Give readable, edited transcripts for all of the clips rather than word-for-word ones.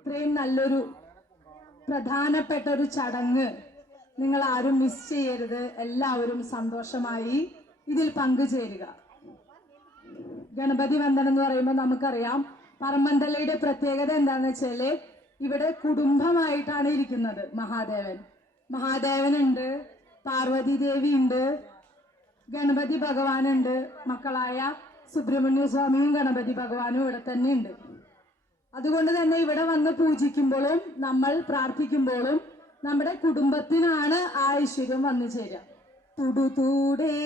ഇത്രയും നല്ലൊരു പ്രധാനപ്പെട്ട ഒരു ചടങ്ങ് നിങ്ങൾ ആരും മിസ് ചെയ്യരുത്. എല്ലാവരും സന്തോഷമായി ഇതിൽ പങ്കുചേരുക. ഗണപതി വന്ദനം എന്ന് പറയുമ്പോൾ നമുക്കറിയാം പറമ്പന്തലയുടെ പ്രത്യേകത എന്താണെന്ന് വെച്ചാല് ഇവിടെ കുടുംബമായിട്ടാണ് ഇരിക്കുന്നത്. മഹാദേവനുണ്ട്, പാർവതി ദേവി ഉണ്ട്, ഗണപതി ഭഗവാനുണ്ട്, മക്കളായ സുബ്രഹ്മണ്യ സ്വാമിയും ഗണപതി ഭഗവാനും ഇവിടെ തന്നെ ഉണ്ട്. അതുകൊണ്ട് തന്നെ ഇവിടെ വന്ന് പൂജിക്കുമ്പോഴും നമ്മൾ പ്രാർത്ഥിക്കുമ്പോഴും നമ്മുടെ കുടുംബത്തിനാണ് ആ ഐശ്വര്യം വന്നു ചേരുക. തുടുതൂടേ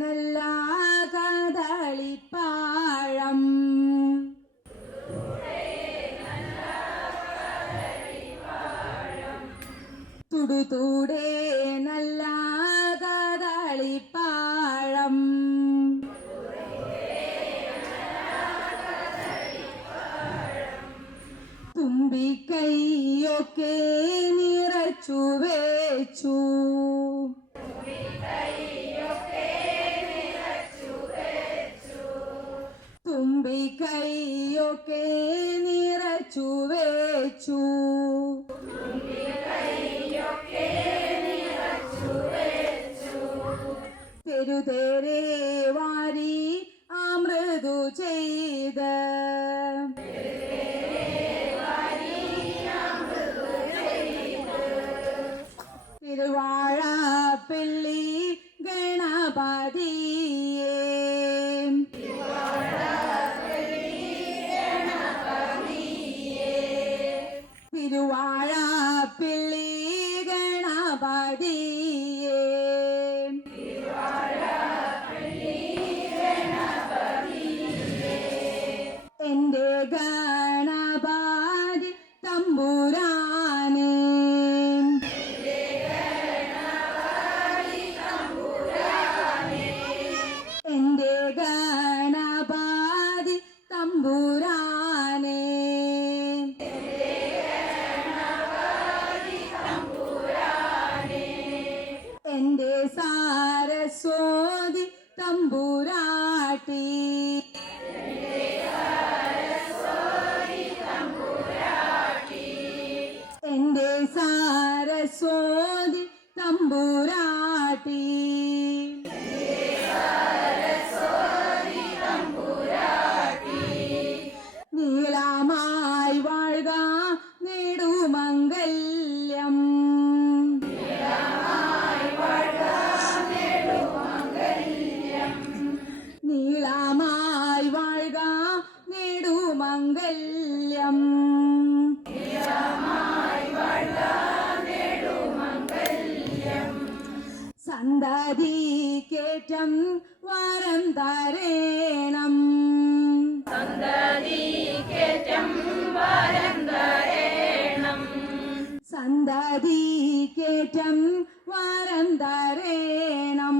നല്ല കദളിപ്പാഴം, തുടുതൂടേ നല്ല കദളിപ്പാഴം, തുമ്പിക്കൈയൊക്കെ നിറച്ചു വെച്ചു, തുമ്പിക്കൈയൊക്കെ നിറച്ചു വെച്ചു, തെരുതേരെ വാരി അമൃതു ചെയ്ത്, തിരുവാഴപ്പിള്ളി ഗണപതിയേ, തിരുവാഴപ്പിള്ളി ഗണപതിയേ, എന്റെ ഗണപതി തമ്പുരാനേ, എന്റെ ഗണപതി തമ്പുരാനേ, എന്റെ സാരസ്വതി തമ്പുരാട്ടി, എന്റെ സാരസ്വതി തമ്പുരാട്ടി, നീളമായി വാഴുക നെടുമംഗല്യം, നീളമായി വാഴുക നെടുമംഗല്യം, സന്തതിക്കേറ്റം വരം തരേണം, സന്തതിക്കേറ്റം വരം തരേണം, സന്തതിക്കേറ്റം വരം തരേണം,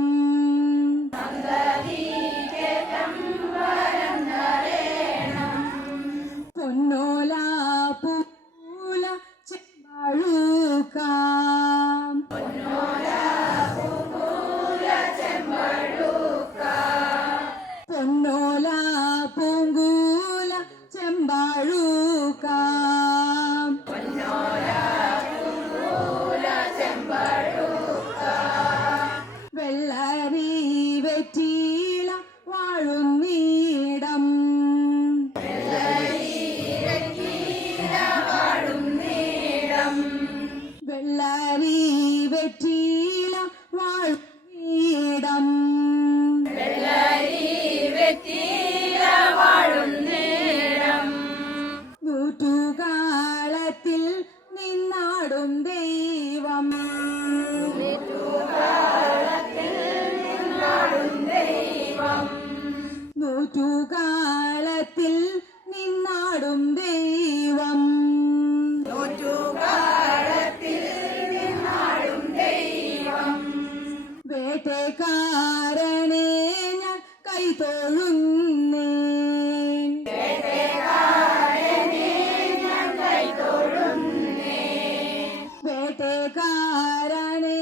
സന്തതിക്കേറ്റം വരം തരേണം, പൊന്നോല പൂല ചെമ്പഴുക്ക, പൊന്നോല പൂങ്കൂല ചെമ്പഴുക്ക, വെള്ളരി വെറ്റില വാഴുന്നീടം, വെള്ളരി വെറ്റില വാഴുന്നീടം, നൂറ്റുകാലത്തിൽ നിന്നാടും ദൈവം, നൂറ്റുകാലത്തിൽ നിന്നാടും ദൈവം, വേട്ടക്കാരനെ ഞാൻ കൈതൊഴുന്നേൻ, വേട്ടക്കാരനെ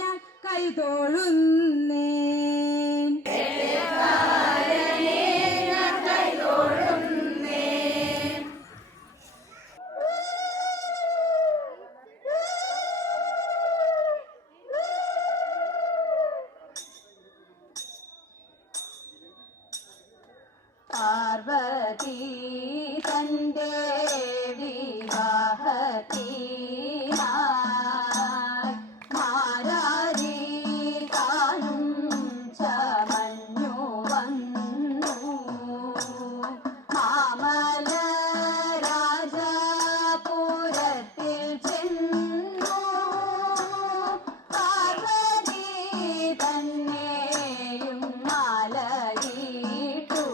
ഞാൻ കൈതൊഴുന്നേൻ, പാർവതി തന്റെ വിവാഹത്തിനായി മാരാരി താനും ചമഞ്ഞു വന്നു. മാമല രാജപുരത്തിൽ ചെന്നു പാർവതി തന്നെയും മാലയിട്ടു.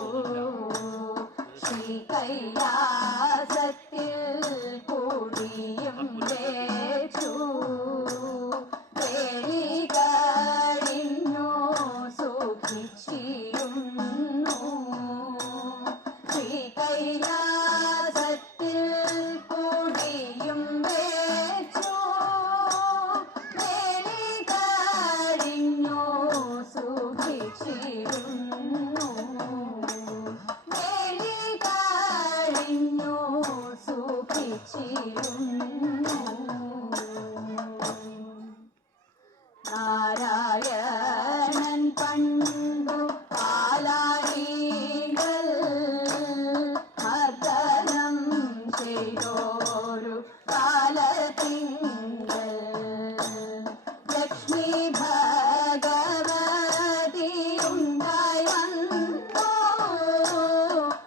ശ്രീ കൈലാസത്തിൽ കൂടിയും വേച്ചു. വേളി കഴിഞ്ഞു സുഖിച്ചിരുന്നു. ശ്രീ കൈലാസത്തിൽ കൂടിയും വേച്ചു. വേളി കഴിഞ്ഞു സുഖിച്ചിരുന്നു. വേളി കഴിഞ്ഞു സുഖിച്ചിരുന്നു. നാരായണൻ പണ്ടു പാലാഴികൾ മർദ്ദനം ചെയ്തോരു കാലത്തിങ്കൽ ലക്ഷ്മി ഭഗവതി ഉണ്ടായി വന്നു.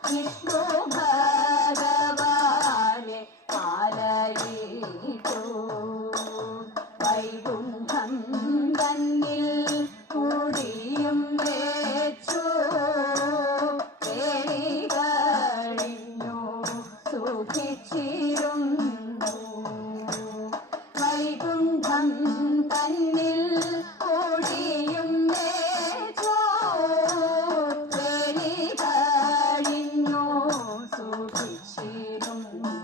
വിഷ്ണു ഭഗവാനെ മാലയിട്ടു. വൈകുണ്ഠം തന്നിൽ കൂടിയും വേച്ചു. വേളി കഴിഞ്ഞു സുഖിച്ചിരുന്നു. വൈകുണ്ഠം തന്നിൽ കൂടിയും വേച്ചു. വേളി കഴിഞ്ഞു സുഖിച്ചിരുന്നു.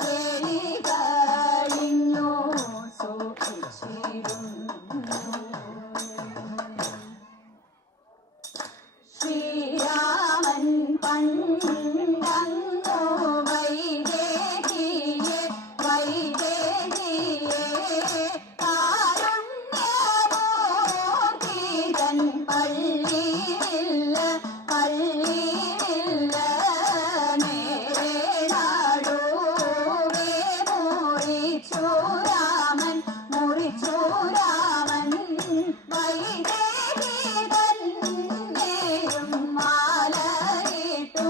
വേളി കഴിഞ്ഞു സുഖിച്ചിരുന്നു. ശ്രീരാമൻ പണ്ടങ്ങു വൈദേഹിയെ കാരുണ്യമൂർത്തിതൻ പള്ളിയില്ല നേരെ നാടുവേ മുറിച്ചു രാമൻ വൈദേഹി തന്നെയും മാലയിട്ടു.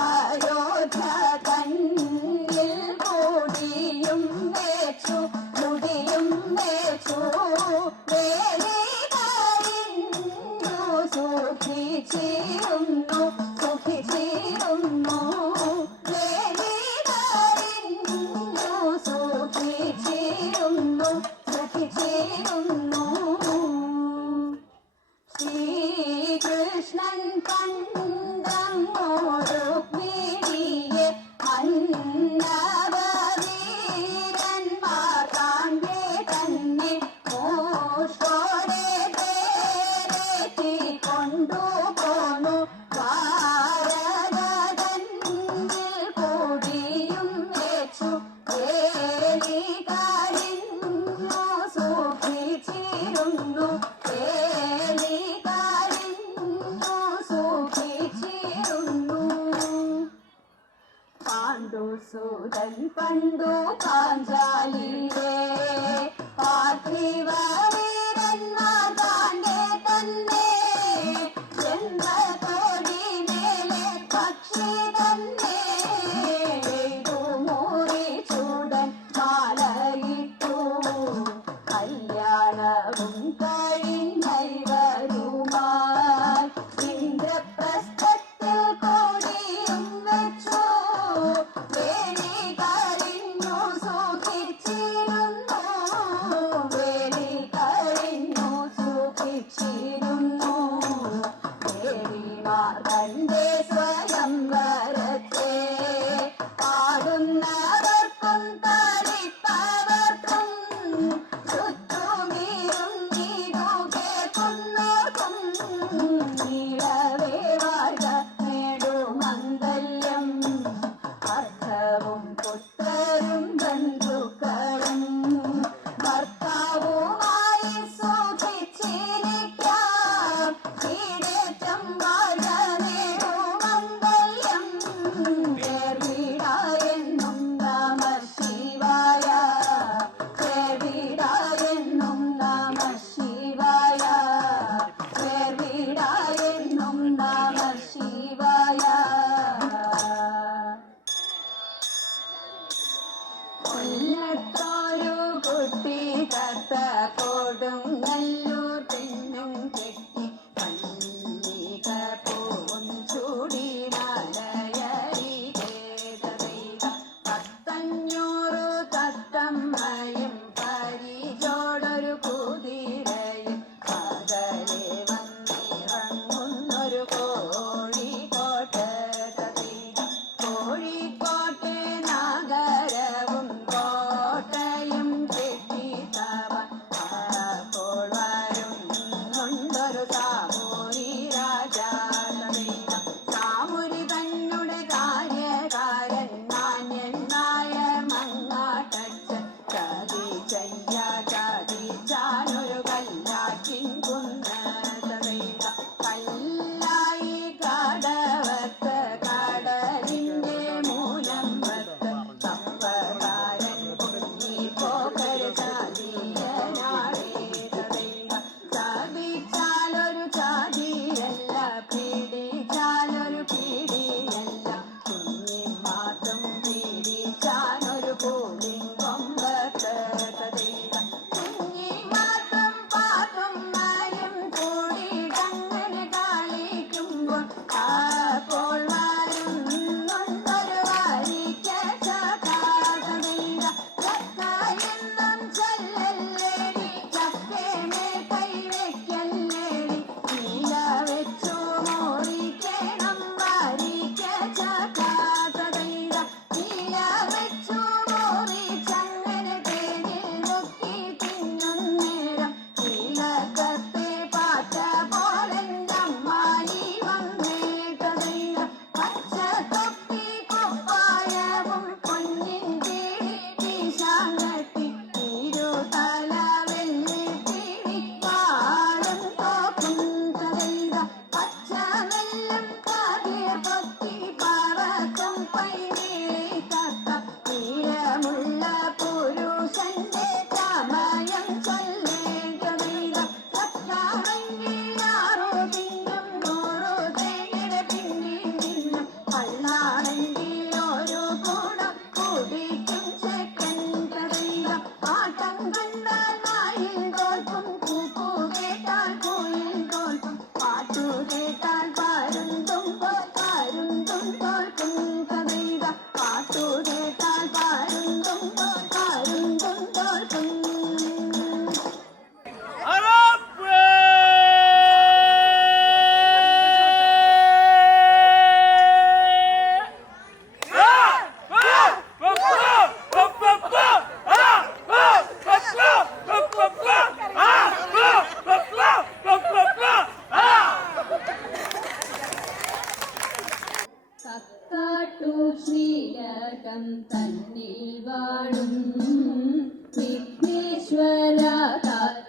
അയോധ്യ തന്നിൽ കൂടിയും വേച്ചു. വേളി കഴിഞ്ഞു സുഖിച്ചിരുന്നു. വേളി കഴിഞ്ഞു സുഖിച്ചിരുന്നു. ശ്രീകൃഷ്ണൻ കണ്ടങ്ങു രുക്മിണിയെ മന്നവവീരന്മാർ കാണ്ടെ തന്നെ മോഷ്ടോടെ തേരേറ്റി കൊണ്ടുപോന്നു. ഭാരതതന്നിൽ കൂടിയും വേച്ചു. വേളി കഴിഞ്ഞു സുഖിച്ചിരുന്നു. വേളി കഴിഞ്ഞു സുഖിച്ചിരുന്നു. പാണ്ഡുസുതൻ പണ്ടു പാഞ്ചാലിയെ പാർത്ഥിവ വീരന്മാർ കാണ്ടെ തന്നെ ജന്മത്തോടി മേലെ പക്ഷി തന്നെ എയ്തു മുറിച്ചുടൻ മാലയിട്ടു. കല്യാണവും കഴിഞ്ഞൈവരുമായി ഇന്ദ്രപ്രസ്ഥത്തിൽ കൂടിയും വെച്ചു. വേളി കഴിഞ്ഞു സുഖിച്ചിരുന്നു. വേളി കഴിഞ്ഞു സുഖിച്ചിരുന്നു. ദേവിമാർ തന്റെ സ്വയംവരത്തെ പാടുന്നവർക്കും തളിപ്പവർക്കും ചുറ്റുമിരുന്നിതു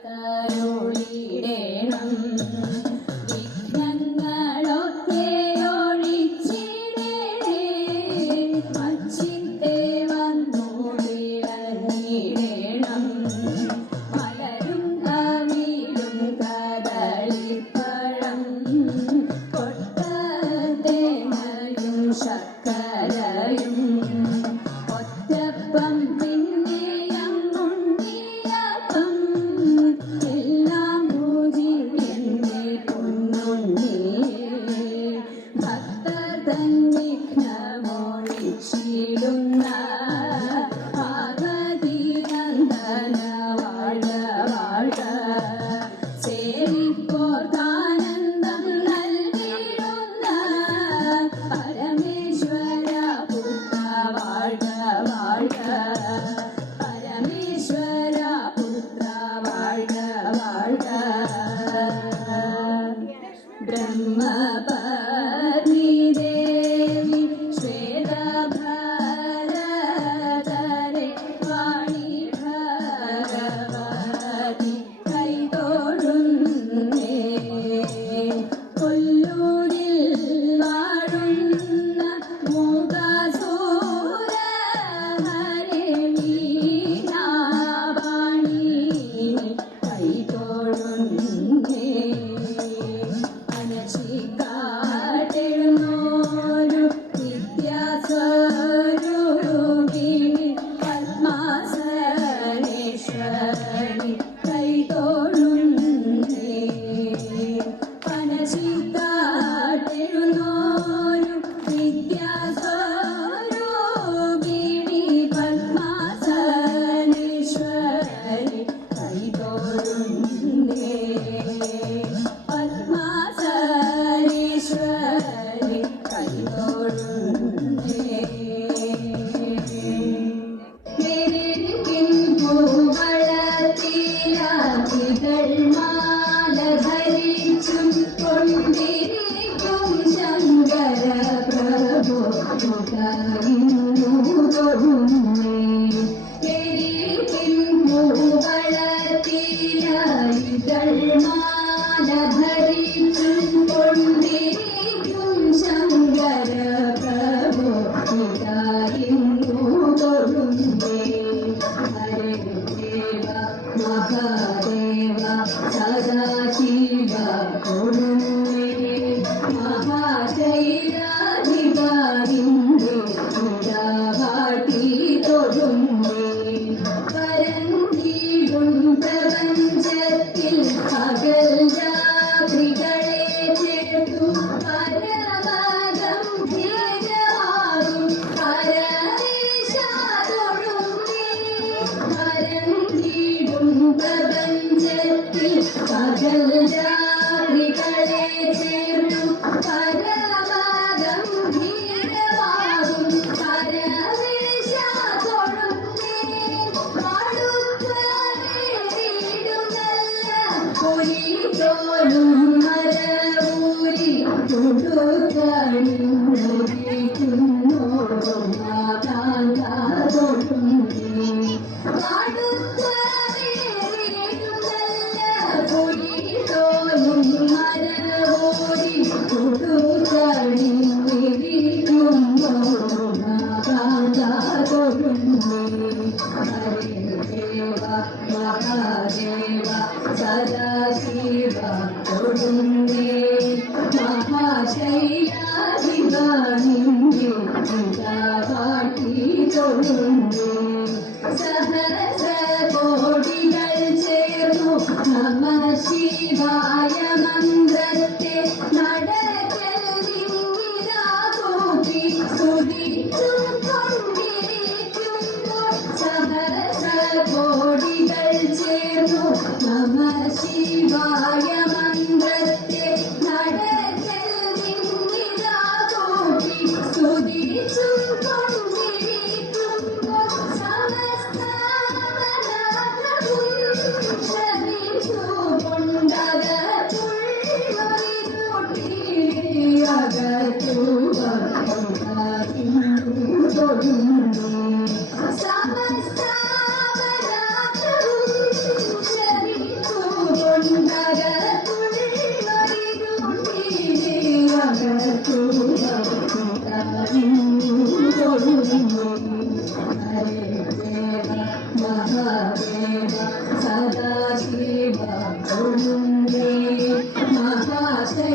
തരുളിടേണം വിഘ്നങ്ങളൊക്കെ ഒഴിച്ചിടേണേ മച്ചിത്തെ വന്നു വിളങ്ങിടേണം മലരും കവിലും കദളിപ്പഴം കൊട്ടത്തേങ്ങയും ശർക്കരയും ഒറ്റപ്പം പിന്നെയങ്ങുണ്ടിയപ്പം എല്ലാം പൂജിക്കന്റെ പൊന്നുണ്ണിയേ ഭക്തർ തൻ വിഘ്നമൊഴിച്ചിടുന്ന പാർവതി നന്ദന വാഴ വാഴ സേവിപ്പോർത്താനന്ദം നൽകിടുന്ന പരമേശ്വര പുത്ര വാഴ വാഴ പരമേശ്വര പുത്ര വാഴ വാഴ ബ്രഹ്മപത്നി ദേവി ശ്വേതഭരതരെ വാണി ഭഗവതി കൈതൊഴുന്നേ കൊല്ലൂരിൽ വാഴുന്ന മൂകാസുര ഹരേ വീണാവാണി കൈതൊഴുന്നേ അനശിക്കാട്ടെഴുന്നോരു വിദ്യാസ്വരൂപിണി പത്മാസനേശ്വരി കൈതൊഴുന്നേ അനശിക്കാട്ടെഴുന്നോരു വിദ്യാസ്വരൂപിണി പത്മാസനേശ്വരി കൈതൊഴുന്നേ പത്മാസനേശ്വരി കൈതൊഴുന്നേ പൂവളത്തിലാതികൾ മാല ധരിച്ചും കൊണ്ടിരിക്കും ശങ്കര പ്രഭു തൊഴുന്നേ പൂവളത്തിലാതികൾ മാല ധരിച്ചും കൊണ്ടിരിക്കും ശങ്കര പ്രഭു തൊഴുന്നേ ഹരേ ദേവ മഹാദേവ സദാശിവ തൊഴുന്നേ മഹാശൈലാധികാരിന്റെ പുരാവാട്ടി തൊഴുന്നേ പരന്തിടും പ്രപഞ്ചത്തിൽ പകൽ രാത്രികളെ ചേർത്തു പരമഗംഭീരമാകും പരമേശ തൊഴുന്നേ പരന്തിടും പ്രപഞ്ചത്തിൽ പകൽ രാത്രികളെ ചേർത്തു പരമഗംഭീരമാകും പരമേശ തൊഴുന്നേ ും മരൂരി മഹാദേവ സദാശിവ തൊഴുന്നേ മഹാശൈലാധികാരിന്റെ പൂജാവാട്ടി തൊഴുന്നേ സഹസ്ര കോടികൾ ചേർന്നു നമ ശിവായ മന്ത്രത്തെ നടക്കലിങ്ങിരാകൂട്ടി സ്തുതിച്ചും കൊണ്ടിരിക്കുമ്പോൾ സഹസ്ര കോടികൾ ചേർന്നു നമ ശിവായ മന്ത്രത്തെ നടക്കലിങ്ങിരാകൂട്ടി സ്തുതിച്ചും കൊണ്ടിരിക്കുമ്പോൾ സമസ്ത സമസ്ത കൊള്ളുന്നേ മഹാശൈലാധികാരിന്റെ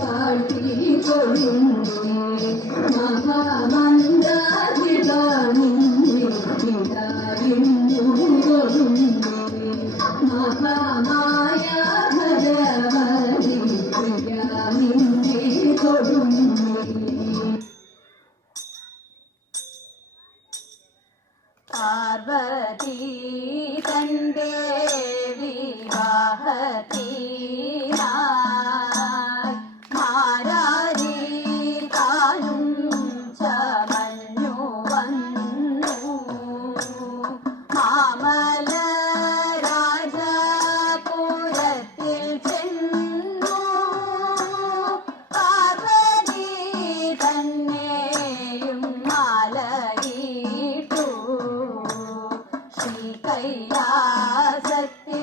വാഴ്ത്തി കൊള്ളുന്നേ മഹാമന്ത്രാധികാരിന്റെ പിതാവിന്നു കൊള്ളുന്നേ മഹാമായ ഭഗവതി പ്രിയാനിന്റെ കൊള്ളുന്നേ പാർവതി തന്റെ വിവാഹത്തിനായി മാരാരി താനും ചമഞ്ഞു വന്നു മാമല രാജപുരത്തിൽ ചെന്നു പാർവതി തന്നെയും മാലയിട്ടു കൈലാസത്തിൽ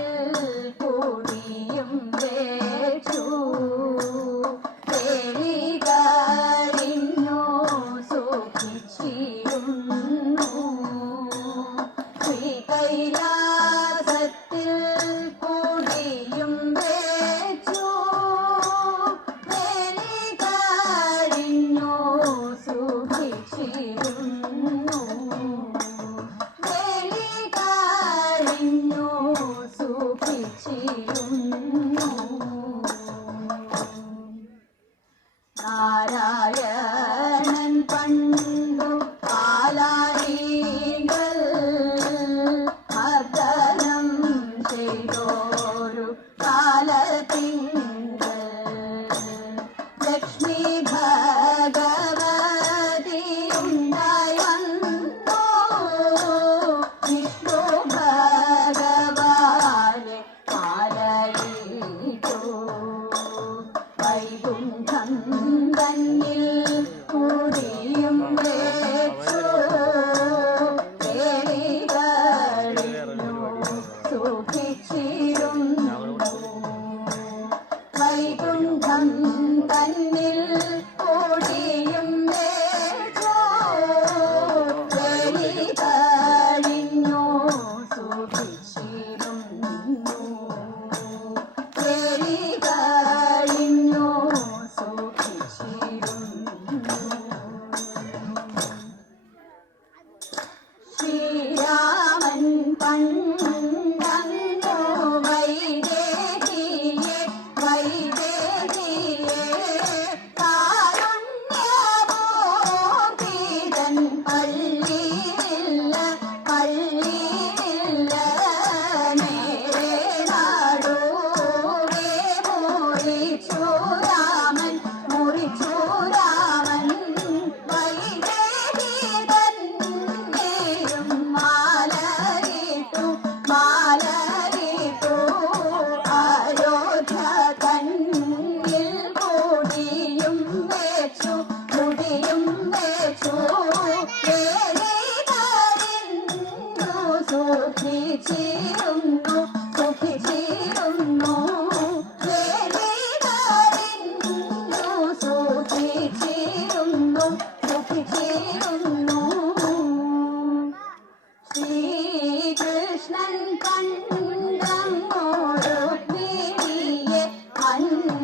കൂടിയും വേച്ചു തേടി കഴിഞ്ഞു സുഖിച്ചിരുന്നു കൈലാസത്തിൽ കൂടിയും വേച്ചു തേടി കഴിഞ്ഞു സുഖിച്ചിരുന്നു നാരായണൻ പണ്ടു പാലാരികൾ മർദ്ദനം ചെയ്തോരു കാലത്തിങ്കൾ ലക്ഷ്മി ഭഗവതി ഉണ്ടായി വന്നു വിഷ്ണു ഭഗവാനെ മാലയിട്ടു വൈകുണ്ഠം തന്നിൽ കൂടിയും വേച്ചു തേടികളിഞ്ഞു സുഖിച്ചിരുന്നു വൈകുണ്ഠം തന്നിൽ കൂടിയും വേച്ചു തേടികളിഞ്ഞു സുഖിച്ചിരുന്നു തേടികളിഞ്ഞു ശ്രീരാമൻ പണ്ടങ്ങു വൈദേഹിയെ കാരുണ്യമൂർത്തിതൻ പള്ളിയില്ല നേരെ നാടുവേ മുറിച്ചു രാമൻ വൈദേഹിതന്നെയും മാലയിട്ടു അയോധ്യ കണ്ണിൽ കൂടിയും വേച്ചു സുഖിച്ചിരുന്നു ശ്രീകൃഷ്ണൻ കണ്ടങ്ങോടു രുക്മിണിയെ അന്നവരീരന്മാർ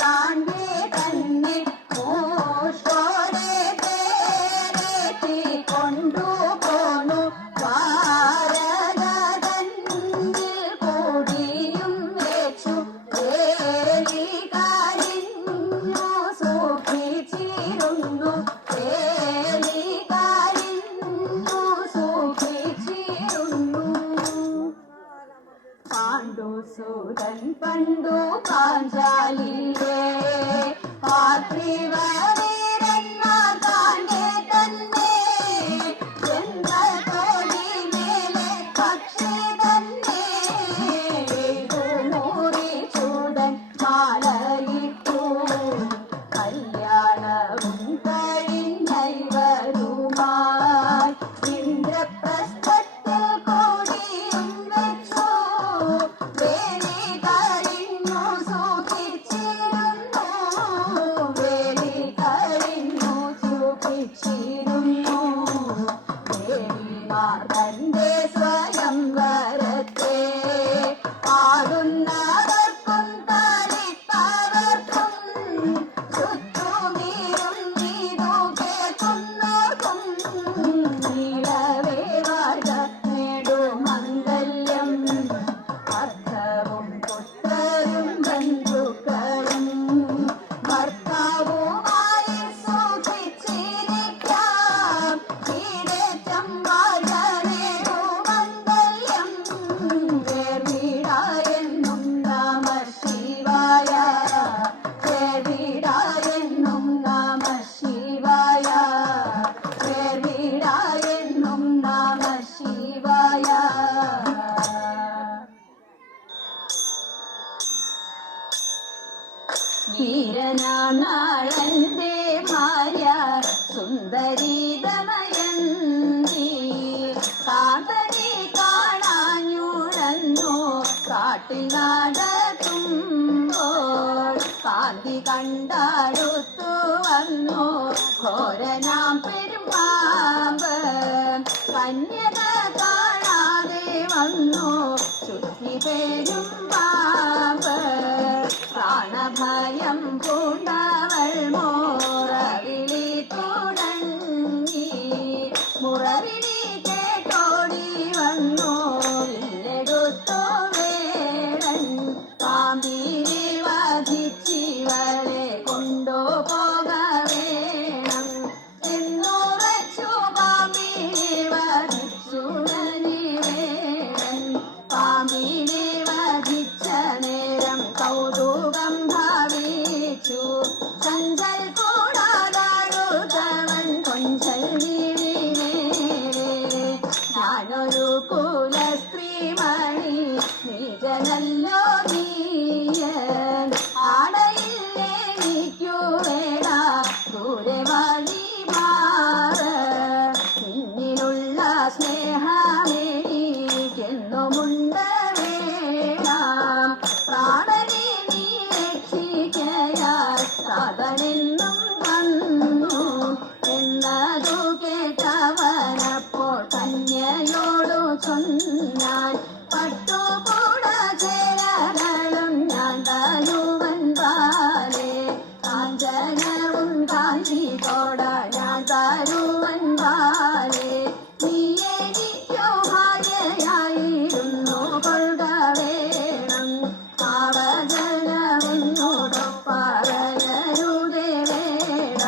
കാണ്ടേ തന്നെ മോഷോടെ പേരേറ്റി കൊണ്ടുപോന്നു ഭാരതതന്നിൽ കൂടിയും വെച്ചു കഴിഞ്ഞു സുഖിച്ചിരുന്നു പാണ്ഡുസൂരൻ പണ്ടു പാഞ്ചാലിയെ പാർത്ഥിവീരന്മാർ കാണ്ടേ തന്നെ മേലെ പക്ഷി തന്നെ മുറിച്ചൂടൻ മാലയിട്ടു കല്യാണവും കഴിഞ്ഞവരുമായി ഇന്ദ്രപ്രസ്ഥത്തിൽ കൂടിയും വെച്ചു കഴിഞ്ഞു സുഖിച്ചിരുന്നു തന്റെ സ്വയംവരത്തെ പാടുന്നവർക്കും തളിപ്പവർക്കും ചുറ്റുമീരും നീതു കേൾക്കുന്നവർക്കും നീളവേ വാഴ നേടുമംഗല്യം അർത്ഥവും പുത്രരും ബന്ധുക്കളും ഭർത്താവുമായി സുഖിച്ചിരിക്കാം ഈടേറ്റം വാഴ നേടുമംഗല്യം ദേവിടായെന്നും നമ ശിവായ ദേവിടായെന്നും നമ ശിവായ ദേവിടായെന്നും നമ ശിവായ വീരനാളന്റെ ഭാര്യ സുന്ദരി ദമയന്തി കാന്തനെ കാണാഞ്ഞുഴന്നു കാട്ടിൽ നടത്തുമ്പോൾ കാന്തി കണ്ടടുത്തു വന്നു ഘോരനാം പെരുമ്പാമ്പ് കന്യക കാണാതെ വന്നു ചുറ്റി പെരുമ്പാമ്പ് പ്രാണഭയം പൂണ്ടവൾ മോറവിളി തുടങ്ങി മുറവിളി കേട്ടോടി വന്നു വില്ലെടുത്തു വേടൻ പാമ്പിനെ വധിച്ചിവളെ കൊണ്ടുപോക വേണം എന്നുറച്ചു പാമ്പിനെ വധിച്ചുടനെ വേടൻ പാമ്പിനെ വധിച്ച നേരം കൗതുകം ഭാവിച്ചു ചഞ്ചൽ കൂടാതാടുതവൻ കൊഞ്ചൽ വീണേ ഞാനൊരു കുല സ്ത്രീമണി നീജനല്ലോ നീയൻ ആടയില്ലേക്കു വേട ദൂരെ വഴി മാറ് നിന്നിലുള്ള സ്നേഹമേനിക്കെന്നുമുണ്ട് വേണം പ്രാണനെ നീ രക്ഷിക്കയാൽ സാധനെന്നും വന്നു എന്നതു കേട്ടവനപ്പോൾ കന്യയോടു ചൊന്നാൻ പട്ടുകൂട ചേരകളും ഞാൻ തരുവൻ പാലേ കാഞ്ചനവും കാഞ്ചി തോട ഞാൻ തരുവൻ പാലേ നീ എനിക്കു ഭാര്യയായിരുന്നു കൊള്ളുക വേണം ആവചനമെന്നോടൊപ്പറയരുതേ വേട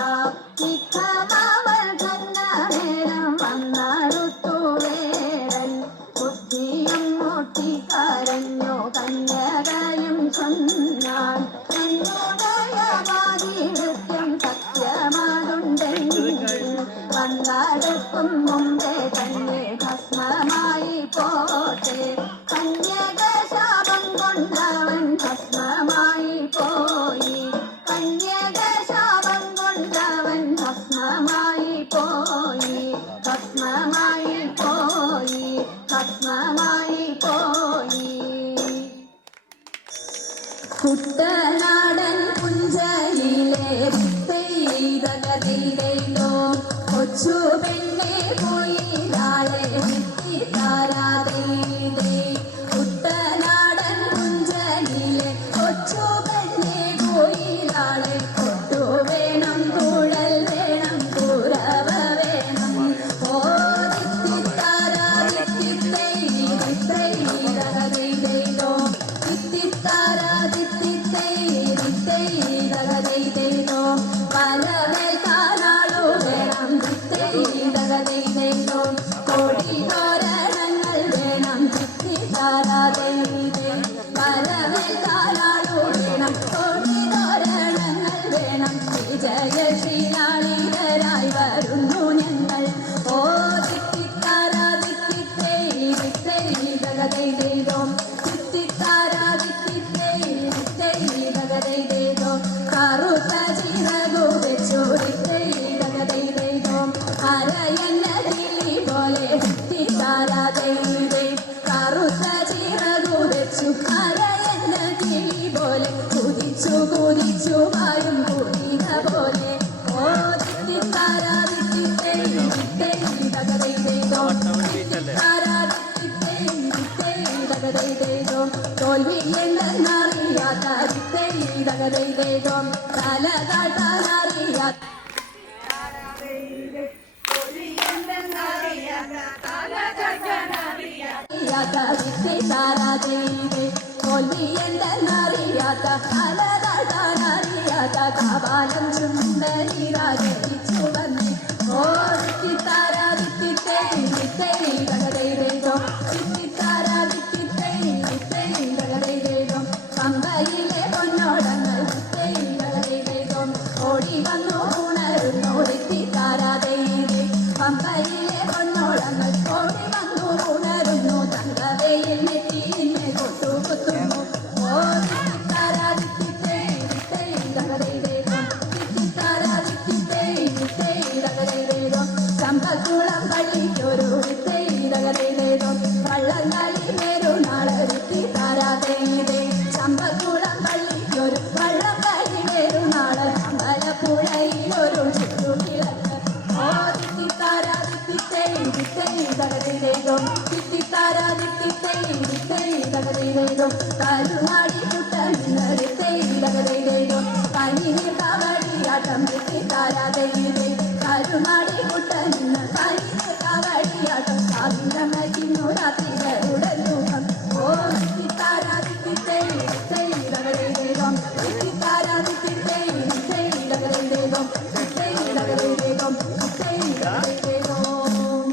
ഇത്തമവൾ തന്ന നേരം വന്നടുത്തു വേടൻ ബുദ്ധിയും മുട്ടിക്കരഞ്ഞു കന്യകയും ചൊന്നാൻ എന്നോടയവാദിവൃത്യം സത്യമാതുണ്ടെങ്കിൽ വന്നടുക്കും മുമ്പേ തന്നെ ഭസ്മമായി പോട്ടെ കന്യക ശാപം കൊണ്ടവൻ ഭസ്മമായി പോയി കന്യക ശാപം കൊണ്ടവൻ ഭസ്മമായി പോയി ഭസ്മമായി പോയി ഭസ്മമായി പോയി കുട്ടനാടൻ പുഞ്ചയിലെ വിത്തൈതകതയിലോ കൊച്ചു പെണ്ണെ പോയിരാളെ വിത്തിത്താരാതേ കുട്ടനാടൻ പുഞ്ചയിലെ കൊച്ചു പെണ്ണെ പോയിരാളെ കൊട്ടു വേണം കുഴൽ വേണം കുരവ വേണം ഓ വിത്തിത്താരാ വിത്തിത്തൈ വിത്തൈതകതയിലോ വിത്തിത്താരാ വിത്തിത്തൈ വിത്തൈതകതയിലോ പലവൽ കാനാളു വേണം വിത്തൈതകതയിലോ കൊടി തോരണങ്ങൾ വേണം വിത്തിത്താരാതയിലേ പലവൽ കാനാളു വേണം കൊടി തോരണങ്ങൾ വേണം വിജയശ്രീനാളികരായി വരുന്നു ഞങ്ങൾ ഓ വിത്തിത്താരാ വിത്തിത്തൈ വിത്തൈതകതയിലോ വിത്തിത്താരാ വിത്തിത്തൈ വിത്തൈതകതയിലോ കറുത്ത ചിറകു വെച്ചു വിത്തൈതകതയിലോ അരയന്നതിലി പോലെ വിത്തിത്താരാ തകതൈതേതോം തല കാട്ടാനറിയാത്ത വിത്തിത്താരാതൈതേ കൊല്ലിയെന്തെന്നറിയാത്ത തല കാട്ടാനറിയാത്ത കാപാലം ചുണ്ടലി രാജരിച്ചു വന്നേ ഓ വിത്തിത്താരാ വിത്തിത്തേ വിത്തൈ തകതൈതേതോം വിത്തിത്താരാ വിത്തിത്തൈ വിത്തൈ തകതൈതേതോം പമ്പയിലെ പൊന്നോടങ്ങൾ വിത്തൈ തകതൈതേതോം ഓടി വന്നു ഉണരുന്നു വിത്തിത്താരാതൈതേ പമ്പയിലെ പൊന്നോടങ്ങൾ ഓടി വന്നു ഉണരുന്നു തങ്കവയിൽ നെറ്റിയിന്മേ കൊട്ടുകുത്തുന്നു ഓ വിത്തിത്താരാ വിത്തിത്തേ വിത്തൈ തകതൈതേതോം വിത്തിത്താരാ വിത്തിത്തേ വിത്തൈ തകതൈതേതോം ചമ്പക്കുളം പള്ളിക്കൊരു വിത്തൈ തകതൈതേതോം വള്ളംകളി വേരുനാള് വിത്തിത്താരാതൈതേ ചമ്പക്കുളം പള്ളിക്കൊരു വള്ളംകളി വേരുനാള് അമ്പലപ്പുഴയിലൊരു ചുറ്റുകിഴക്ക് ഓ വിത്തിത്താരാ വിത്തിത്തേ വിത്തൈ തകതൈതേതോം വിത്തിത്താരാ വിത്തിത്തേ വിത്തൈ തകതൈതേതോം കരുനാടി കുട്ടനിന്ന് വിത്തൈ തകതൈതേതോം കനിനീർ കാവടിയാട്ടം വിത്തിത്താരാതൈതേ കരുനാടി കുട്ടനിന്ന് കനിനീർ കാവടിയാട്ടം സാവിരമരിന്നു രാത്രികളുടെ രൂപം ഓ വിത്തിത്താരാ വിത്തിത്തേ വിത്തൈ തകതൈതേതോം വിത്തിത്താരാ വിത്തിത്തേ വിത്തൈ തകതൈതേതോം വിത്തൈ തകതൈതേതോം വിത്തൈ തകതൈതേതോം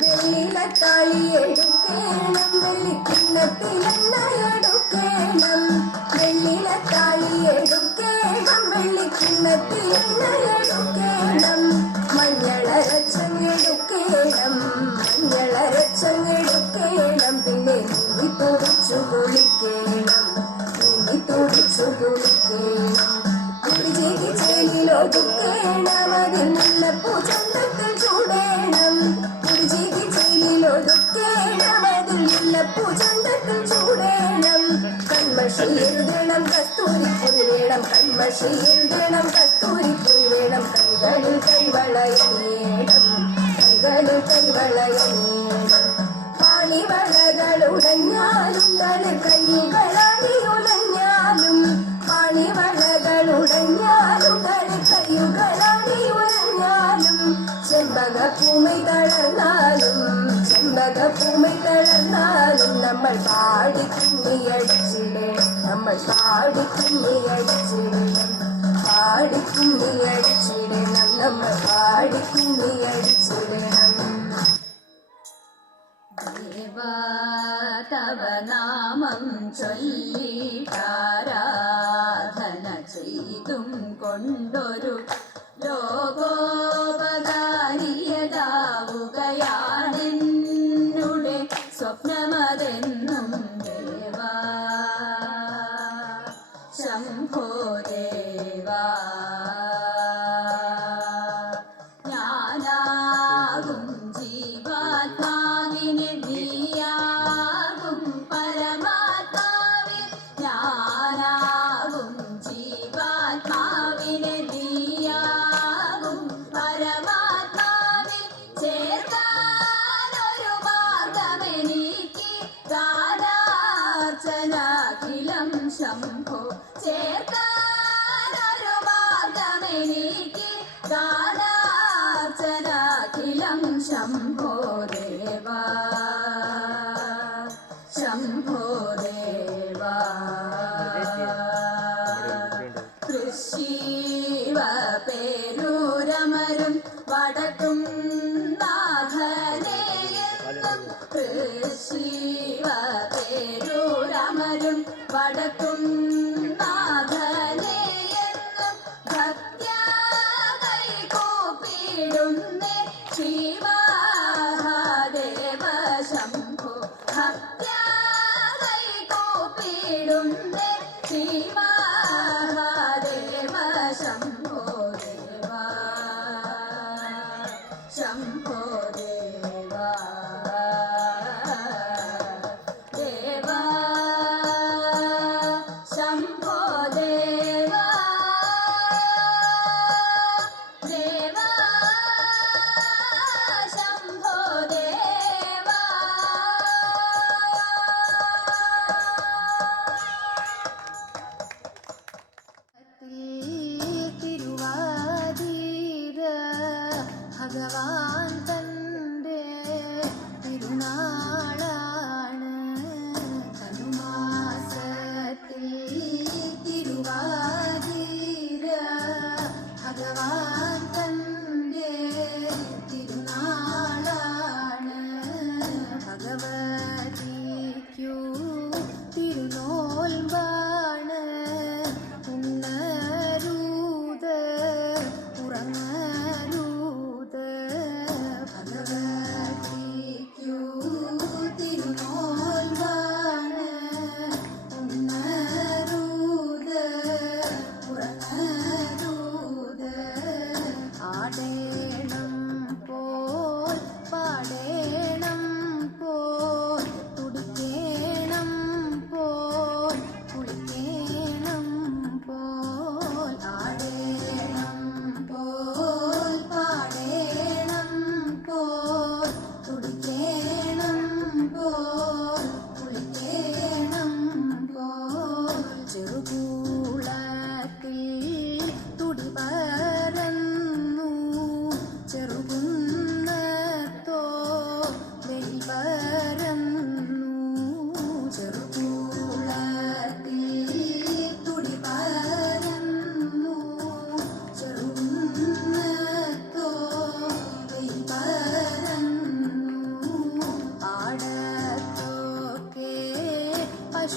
വെള്ളിലത്താളി എടുക്കേണം വെള്ളിക്കിണ്ണത്തിലെണ്ണയെടുക്കേണം വെള്ളിലത്താളി എടുക്കേണം വെള്ളിക്കിണ്ണത്തിലെണ്ണയെടുക്കേണം മഞ്ഞളരച്ചങ്ങെടുക്കേണം മഞ്ഞളരച്ചങ്ങെടുക്കേണം പിന്നെ നീന്തി തുടിച്ചു കുളിക്കേണം നീന്തി തുടിച്ചു കുളിക്കേണം കുടിചേരി ചേലിലൊതുക്കേണം അതിൽ മുല്ലപ്പൂ ചന്തത്തിൽ ചൂടേണം കുടിചേരി ചേലിലൊതുക്കേണം അതിൽ മുല്ലപ്പൂ ചന്തത്തിൽ ചൂടേണം കൺമഷി എഴുതണം കസ്തൂരിക്കുറി വേണം കൺമഷി എഴുതണം കസ്തൂരിക്കുറി വേണം കൈകളിൽ കൈവളയണിയേണം കൈകളിൽ കൈവളയണിയേണം പാണിവളകളുടഞ്ഞാലും തളി കൈയുകളാണിയുലഞ്ഞാലും പാണിവളകളുടഞ്ഞാലും തളി കൈയുകളാണിയുലഞ്ഞാലും ചെമ്പകപ്പൂമി തളർന്നാലും ചെമ്പകപ്പൂമി തളർന്നാലും നമ്മൾ പാടി കുമ്മിയടിച്ചിടണം നമ്മൾ പാടി കുമ്മിയടിച്ചിടണം പാടി കുമ്മിയടിച്ചിടണം നമ്മൾ പാടി കുമ്മിയടിച്ചിടണം ദേവാ തവ നാമം ചൊല്ലിട്ടാരാധന ചെയ്തും കൊണ്ടൊരു ലോകോപകാരിയതാവുകയാണെന്നുടെ സ്വപ്നമതെന്നും ദേവാ ശംഭോ ദേവാ ഞാനാകും ജീവാത്മാവിനെ നീയാകും പരമാത്മാവിൽ ഞാനാകും ജീവാത്മാവിനെ നീയാകും പരമാത്മാവിൽ ചേർക്കാനൊരു മാർഗമെനിക്ക് ഗാനാർച്ചനാഖിലം ശംഭോ ചേർക്കാനൊരു മാർഗമെനിക്ക് ഗാനാർച്ചനാഖിലം ശംഭോ ദേവാ ശംഭോ ദേവാ കൃഷീവ പേരൂരമരും വടക്കും നാഥനേയെന്നും കൃഷീവ പേരൂരമരും വടക്കും നാഥനേയെന്നും ഭക്ത്യാ കൈകൂപ്പിടുന്നേ ശ്രീമഹാദേവ ശംഭോ ഭക്ത്യാ കൈകൂപ്പിടുന്നേ ശ്രീമഹാദേവ ശംഭോ ദേവാ ശംഭോ ദേവാ ദേവാ ശംഭോ ദേവാ ദേവാ ശംഭോ ദേവാ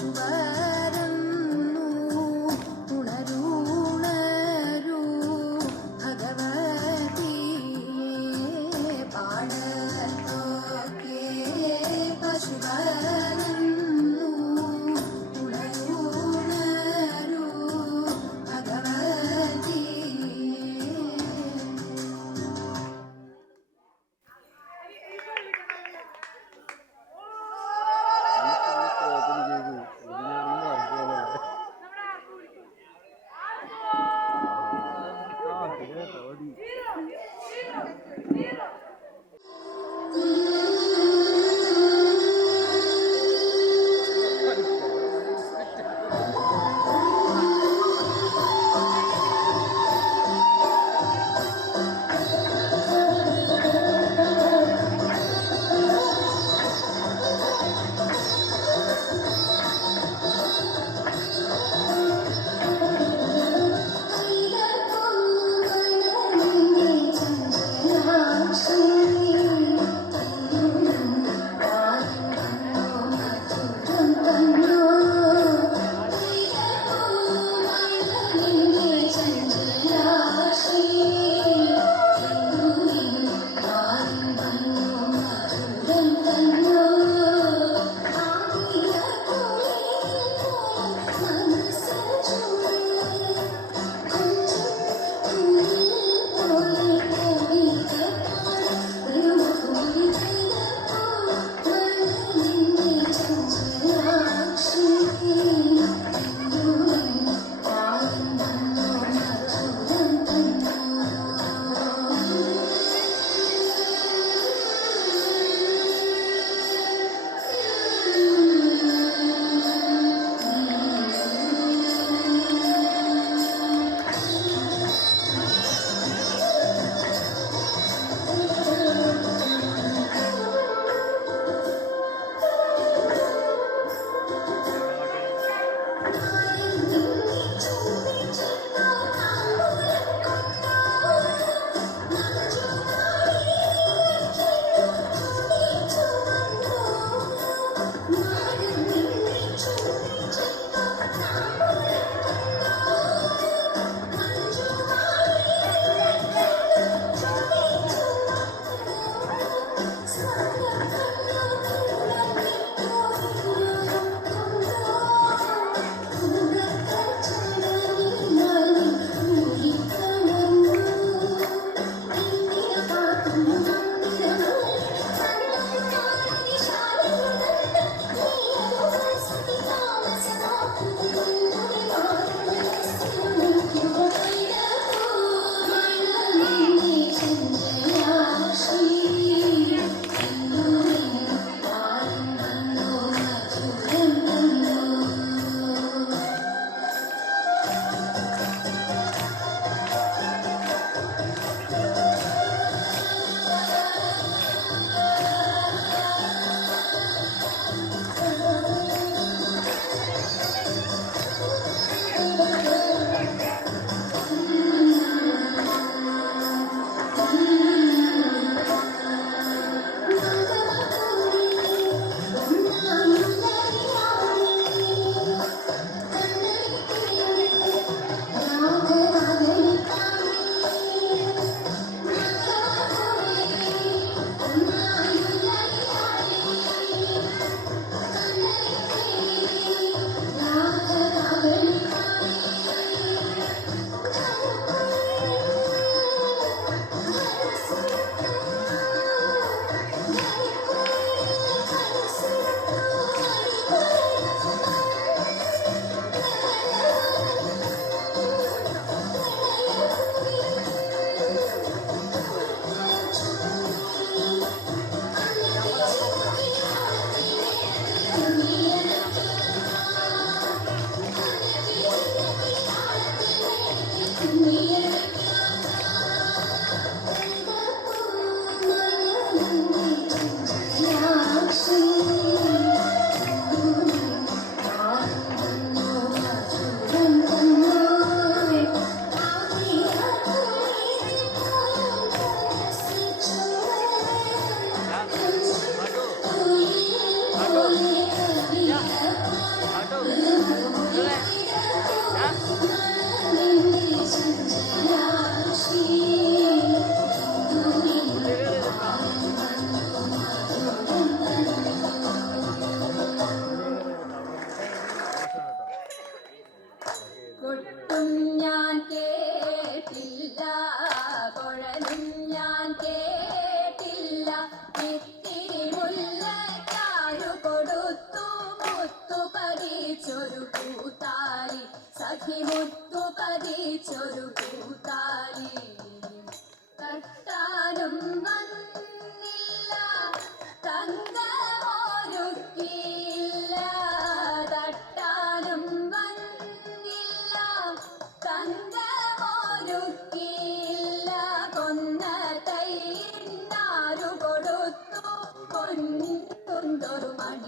പശുവരന്നു ഉണരൂണരൂ ഭഗവതിയെ പാടത്തോക്കെ പശുവരന്നു ഉണരൂണരൂ ഭഗവതിയെ. ഓപ്പൺ ചെയ്തു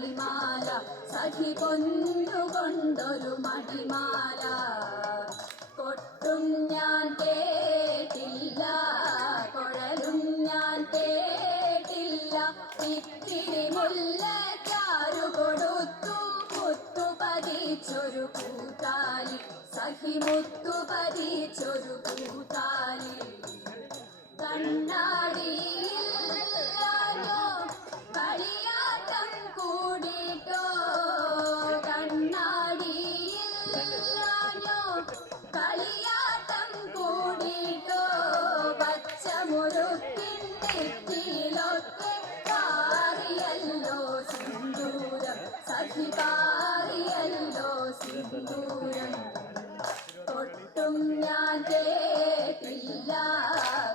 മണിമാല സഖി പൊന്നുകൊണ്ടൊരു മണിമാല കൊട്ടും ഞാൻ കേട്ടില്ല കുഴലും ഞാൻ കേട്ടില്ല ഇത്തിരി മുല്ലക്കാരു കൊടുത്തു മുത്തു പതിച്ചൊരു കൂട്ടാലി സഖി മുത്തു പതിച്ചൊരു കൂട്ടാലി കണ്ണാടിയില്ലാഞ്ഞോ കളിയാട്ടം കൂടിട്ടോ കണ്ണാടിയില്ലാഞ്ഞോ കളിയാട്ടം കൂടിട്ടോ പച്ചമുറുക്കിൻ നെറ്റിയിലൊക്കെ പാറിയല്ലോ സിന്ദൂരം സഖി പാറിയല്ലോ സിന്ദൂരം കൊട്ടും ഞാൻ കേട്ടില്ല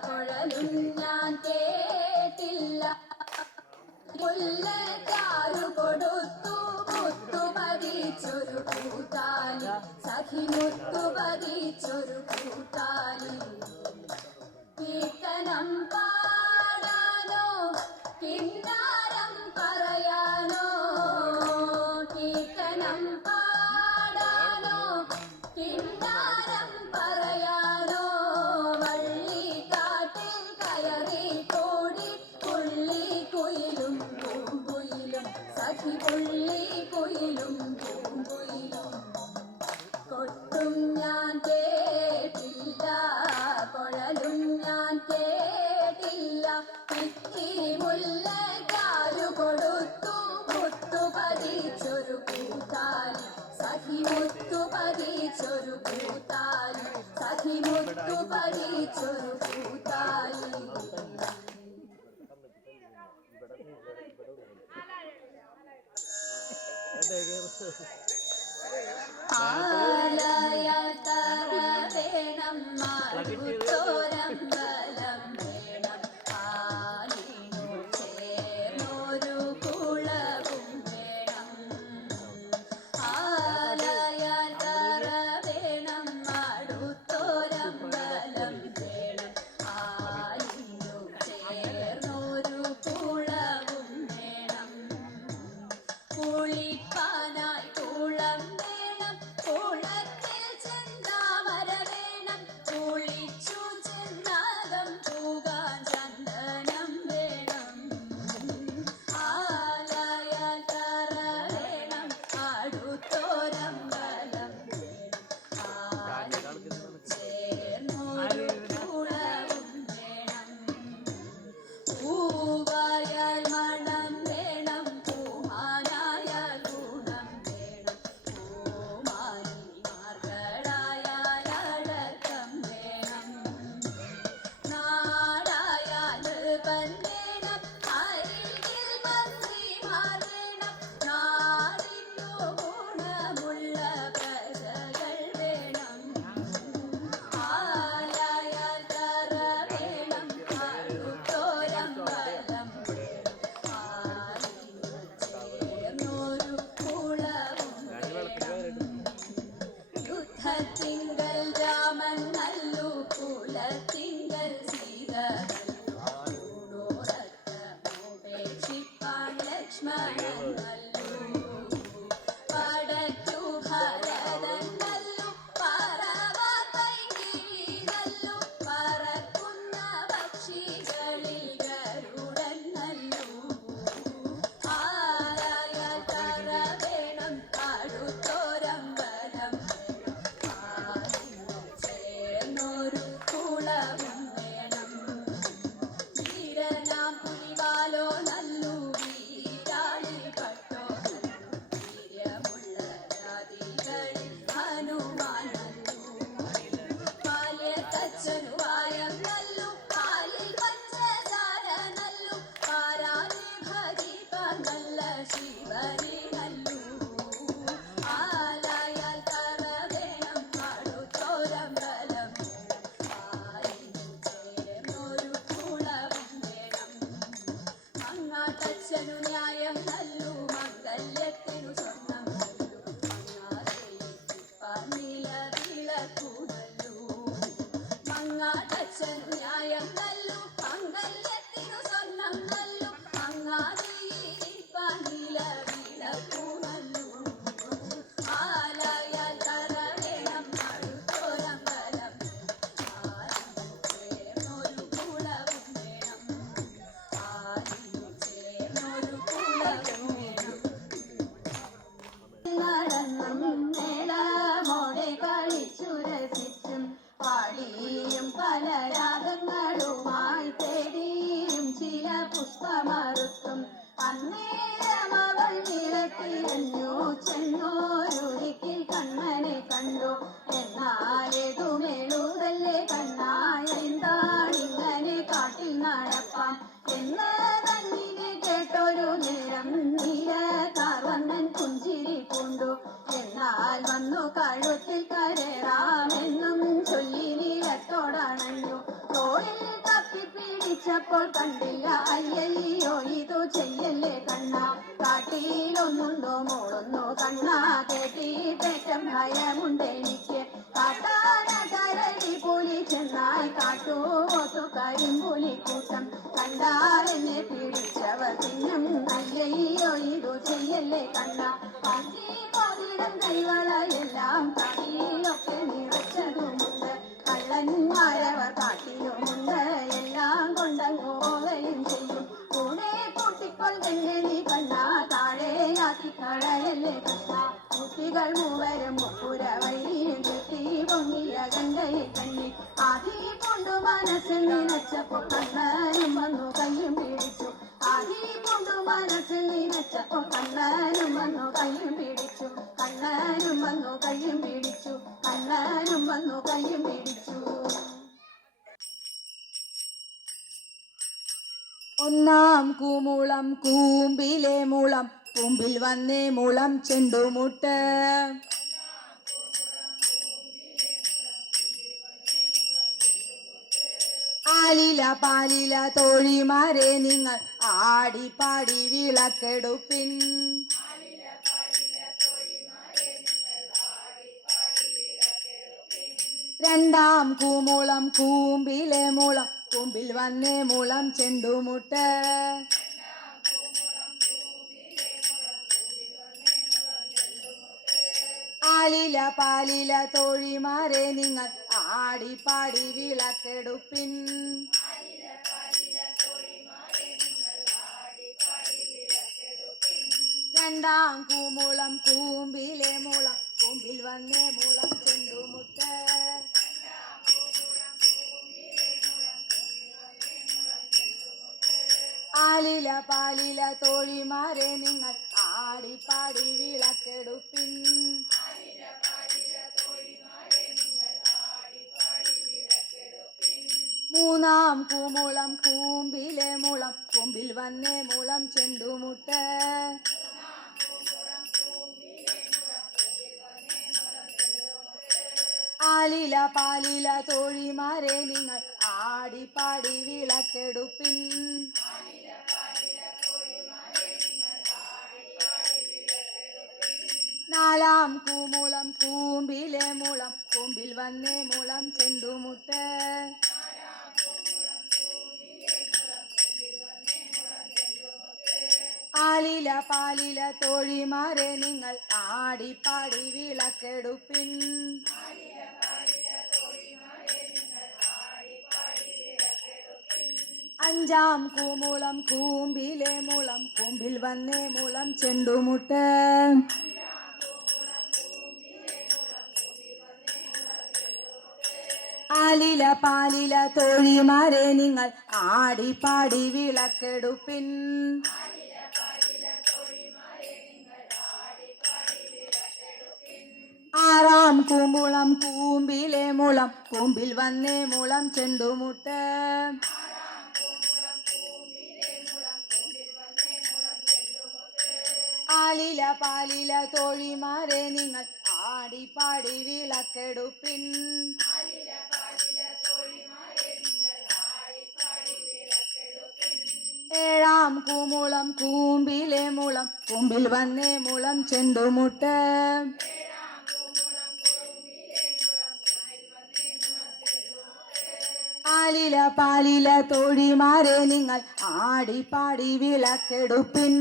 കുഴലും ഞാൻ കേട്ടില്ല മുല്ലക്കാരു കൊടുത്തു മുത്തു പതിച്ചൊരു കൂട്ടാലി സഖി മുത്തു പതിച്ചൊരു കൂട്ടാലി കീർത്തനം പാടാനോ കിന്നാരം പറയാനോ കീർത്തനം പാടാനോ കിന്നാരം പറയാനോ വള്ളിക്കാട്ടിൽ കയറി കൂടി പുള്ളി കുയിലും പൂങ്കുയിലും സഖി പുള്ളി കുയിലും പൂങ്കുയിലും കൊട്ടും ഞാൻ കേട്ടില്ല കുഴലും ഞാൻ കേട്ടില്ല ഇത്തിരി മുല്ലക്കാരു കൊടുത്തു മുത്തു പതിച്ചൊരു കൂട്ടാലി സഖി മുത്തു പതിച്ചൊരു കൂട്ടാലി സഖി മുത്തു പതിച്ചൊരു കൂട്ടാലി ആലയത്തറ വേണം മാറുത്തോരമ്പലം വേണം ആലിനു ചേർന്നൊരു കുളവും വേണം ആലയത്തറ വേണം മാറുത്തോരമ്പലം വേണം ആലിനു ചേർന്നൊരു കുളവും വേണം കുളിപ്പാനായി കുളം വേണം കുളത്തിൽ ചെന്താമര വേണം കുളിച്ചു ചെന്നാകം പൂകാൻ ചന്ദനം വേണം ആലയത്തറ വേണം അടുത്തോരമ്പലം വേണം ആലിനു ചേർന്നൊരു കുളവും വേണം പൂവായാൽ മണം വേണം പൂമാനായ ഗുണം വേണം പൂമാനിമാർഗളായാൽ അടക്കം വേണം നാടായാൽ നൃപൻ വേണം അരികിൽ മന്ത്രിമാർ വേണം നാടിനു ഗുണമുള്ള പ്രജകൾ വേണം ആലയത്തറ വേണം അടുത്തോരമ്പലം വേണം ആലിനു ചേർന്നൊരു കുളവും വേണം യുദ്ധത്തിങ്കൽ രാമൻ നല്ലു കുലത്തിങ്കൽ സീത ൂടോറത്തമോപേക്ഷിപ്പാൻ ലക്ഷ്മണൻ നല്ലു പടയ്ക്കു ഭരതൻ നല്ലു പറവതൈകിളി നല്ലു പറക്കുന്ന പക്ഷികളിൽ ഗരുഡൻ നല്ലു ആലയത്തറ വേണം അടുത്തോരമ്പലം വേണം ആലിനു ചേർന്നൊരു കുളവും വേണം വീരനാം പുലിവാലോ നല്ലു വീരാളി പട്ടോ നല്ലു വീര്യമുള്ള ജാതികളിൽ ഹനുമാൻ നല്ലു പാല്യത്തച്ഛനു വായം നല്ലു പാലിൽ പഞ്ചസാര നല്ലു പാരാലി ഭജിപ്പാൻ നല്ല ശിവരി നല്ലു ആലയത്തറ വേണം അടുത്തോരമ്പലം വേണം ആലിനു ചേർന്നൊരു കുളവും വേണം മങ്ങാട്ടച്ഛനു ന്യായം നല്ലു മംഗല്യത്തിനു സ്വർണം നല്ലു മങ്ങാതെയിപ്പാൻ നില വിളക്കു നല്ലു മങ്ങാട്ടച്ഛനു ന്യായം നല്ലു മംഗല്യത്തിനു സ്വർണം നല്ലു മങ്ങാതെയിപ്പാൻ നില നേരം നീലക്കാർവണ്ണൻ പുഞ്ചിരി പൂണ്ടു. എന്നാൽ വന്നു കഴുത്തിൽ കരറാമെന്നും ചൊല്ലി നീലത്തോടണഞ്ഞു. തോളിൽ തപ്പിപ്പിടിച്ചപ്പോൾ കണ്ടില്ല, അയ്യയ്യോ ഇതു ചെയ്യല്ലേ കണ്ണ. കാട്ടിലൊന്നുണ്ടോ മോളൊന്നു കണ്ണ, കേട്ടിട്ടേറ്റം ഭയമുണ്ടെനിക്ക്. കാട്ടാന കരടി പുലി ചെന്നാൽ കാട്ടുപോത്തു കരിമ്പുലിക്കൂട്ടം. കണ്ടാലെന്നെ പിടിച്ചവർ തിന്നും, അയ്യയ്യോ ഇതു ചെയ്യല്ലേ കണ്ണ. കാഞ്ചി മോതിരം കൈവളയെല്ലാം കാട്ടിലൊക്കെ നിറച്ചതുമുണ്ട്. കള്ളന്മാരവർ കാട്ടിലുമുണ്ട്, എല്ലാം കൊണ്ടങ്ങ് പോവുകയും ചെയ്യും. കൂടെ കൂട്ടിക്കൊള്ളുന്നെ നീ കണ്ണ, താഴെയാക്കി കളയല്ലേ കണ്ണ. കുട്ടികൾ മൂവരും മുപ്പുര വഴിയും കെട്ടി പൊങ്ങിയ ഗംഗയിൽ കണ്ണി. ആദി കൊണ്ടു മനസ്സിൽ നിനച്ചപ്പോ കണ്ണനും വന്നു കയ്യും പിടിച്ചു. ആദി കൊണ്ടു മനസ്സിൽ നിനച്ചപ്പോ കണ്ണനും വന്നു കയ്യും പിടിച്ചു. കണ്ണനും വന്നു കയ്യും പിടിച്ചു. കണ്ണനും വന്നു കയ്യും പിടിച്ചു. ഒന്നാം കൂമുളം കൂമ്പിലെ മുളം, കൂമ്പിൽ വന്നേ മുളം ചെണ്ടുമുട്ട്. ആലില പാലില തോഴിമാരെ നിങ്ങൾ ആടിപ്പാടി വിളക്കെടുപ്പിൻ. രണ്ടാം കൂമുളം കൂമ്പിലെ മുളം, കൂമ്പിൽ വന്നേ മുളം ചെണ്ടുമുട്ട്. ആലില പാലില തോഴിമാരെ നിങ്ങൾ ആടിപ്പാടി വിളക്കെടുപ്പിൻ. രണ്ടാം കൂമുളം കൂമ്പിലെ മുളം, കൂമ്പിൽ വന്നേ മുളം ചെണ്ടുമുട്ട്. ആലില പാലില തോഴിമാരെ നിങ്ങൾ ആടിപ്പാടി വിളക്കെടുപ്പിൻ. മൂന്നാം കൂമുളം കൂമ്പിലെ മുളം, കൂമ്പിൽ വന്നേ മുളം ചെണ്ടുമുട്ട്. ആലില പാലില തോഴിമാരെ നിങ്ങൾ ആടിപ്പാടി വിളക്കെടുപ്പിൻ. നാലാം കൂമുളം കൂമ്പിലെ മുളം, കൂമ്പിൽ വന്നേ മുളം ചെണ്ടുമുട്ട്. ആലില പാലില തോഴിമാരെ നിങ്ങൾ ആടിപ്പാടി വിളക്കെടുപ്പിൻ. അഞ്ചാം കൂമുളം കൂമ്പിലെ മുളം, കൂമ്പിൽ വന്നേ മുളം ചെണ്ടുമുട്ട്. ആലില പാലില തോഴിമാരെ നിങ്ങൾ ആടിപ്പാടി വിളക്കെടുപ്പിൻ. ആറാം കൂമുളം കൂമ്പിലെ മുളം, കൂമ്പിൽ വന്നേ മുളം ചെണ്ടുമുട്ട്. ആലില പാലില തോഴിമാരെ നിങ്ങൾ ആടിപ്പാടി വിളക്കെടുപ്പിൻ. ഏഴാം കൂമുളം കൂമ്പിലെ മുളം, കൂമ്പിൽ വന്നേ മുളം ചെണ്ടുമുട്ട്. ആലില പാലില തോഴിമാരെ നിങ്ങൾ ആടിപ്പാടി വിളക്കെടുപ്പിൻ.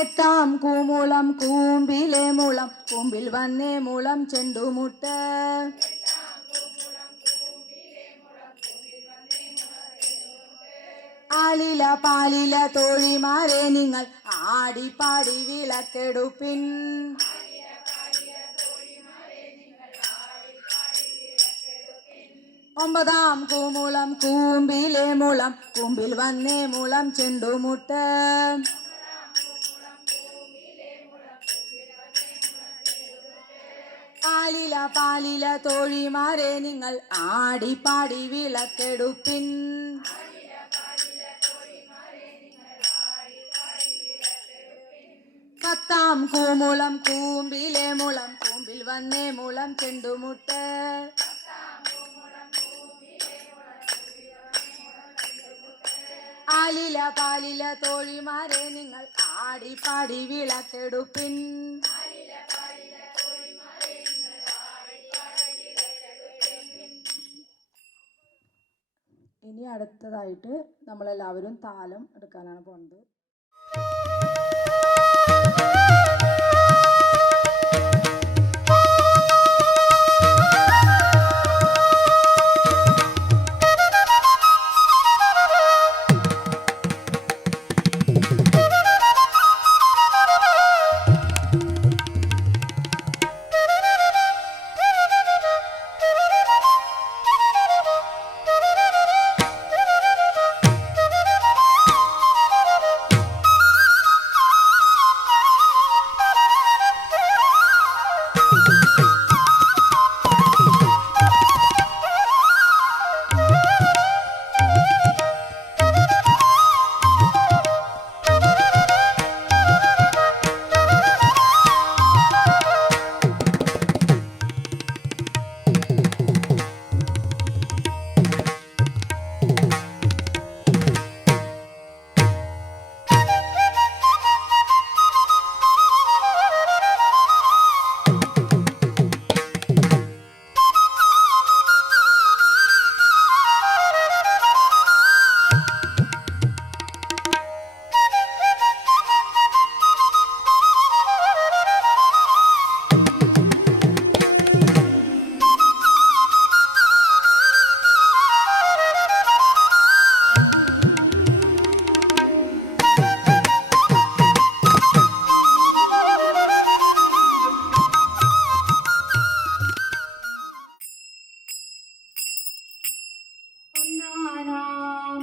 എട്ടാം കൂമുളം കൂമ്പിലെ മുളം, കൂമ്പിൽ വന്നേ മുളം ചെണ്ടുമുട്ട്. ആലില പാലില തോഴിമാരെ നിങ്ങൾ ആടിപ്പാടി വിളക്കെടുപ്പിൻ. ഒമ്പതാം കൂമുളം കൂമ്പിലെ മുളം, കൂമ്പിൽ വന്നേ മുളം ചെണ്ടുമുട്ട്. ആലില പാലില തോഴിമാരെ നിങ്ങൾ ആടിപ്പാടി വിളക്കെടുപ്പിൻ. പത്താം കൂമുളം കൂമ്പിലെ മുളം കൂമ്പിൽ വന്നേ മുളം ചെണ്ടുമുട്ട്. ആലില പാലില തോഴിമാരെ നിങ്ങൾ ആടിപ്പാടി വിളക്കെടുപ്പിൻ. ഇനി അടുത്തതായിട്ട് നമ്മളെല്ലാവരും താലം എടുക്കാനാണ് പോകുന്നത്.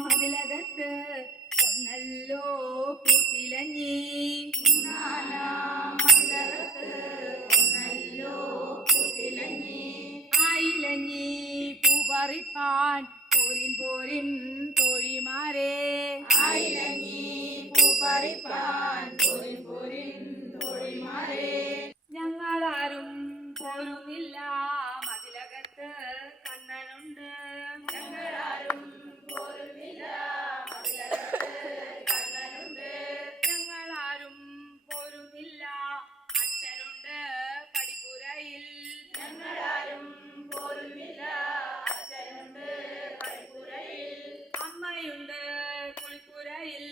മതിലകത്ത് ഒന്നല്ലോ പൂത്തിലഞ്ഞി. മതിലകത്ത് ഒന്നല്ലോ പൂത്തിലഞ്ഞി. ആയിലഞ്ഞി പൂ പറിപ്പാൻ പോരിൻ പോരിൻ തോഴിമാരെ. ആയിലഞ്ഞി പൂ പറിപ്പാൻ പോരിൻ പോരിൻ തോഴിമാരെ. ഞങ്ങളാരും പോരുന്നില്ല മതിലകത്ത് കണ്ണനുണ്ട്. ഞങ്ങളാരും പോരുന്നില്ല മതിലകത്ത് കണ്ണനുണ്ട്. ഞങ്ങളാരും പോരുന്നില്ല അച്ഛനുണ്ട് പടിപ്പുരയിൽ. ഞങ്ങളാരും പോരുന്നില്ല അച്ഛനുണ്ട് പടിപ്പുരയിൽ. അമ്മയുണ്ട് കുളിപ്പുരയിൽ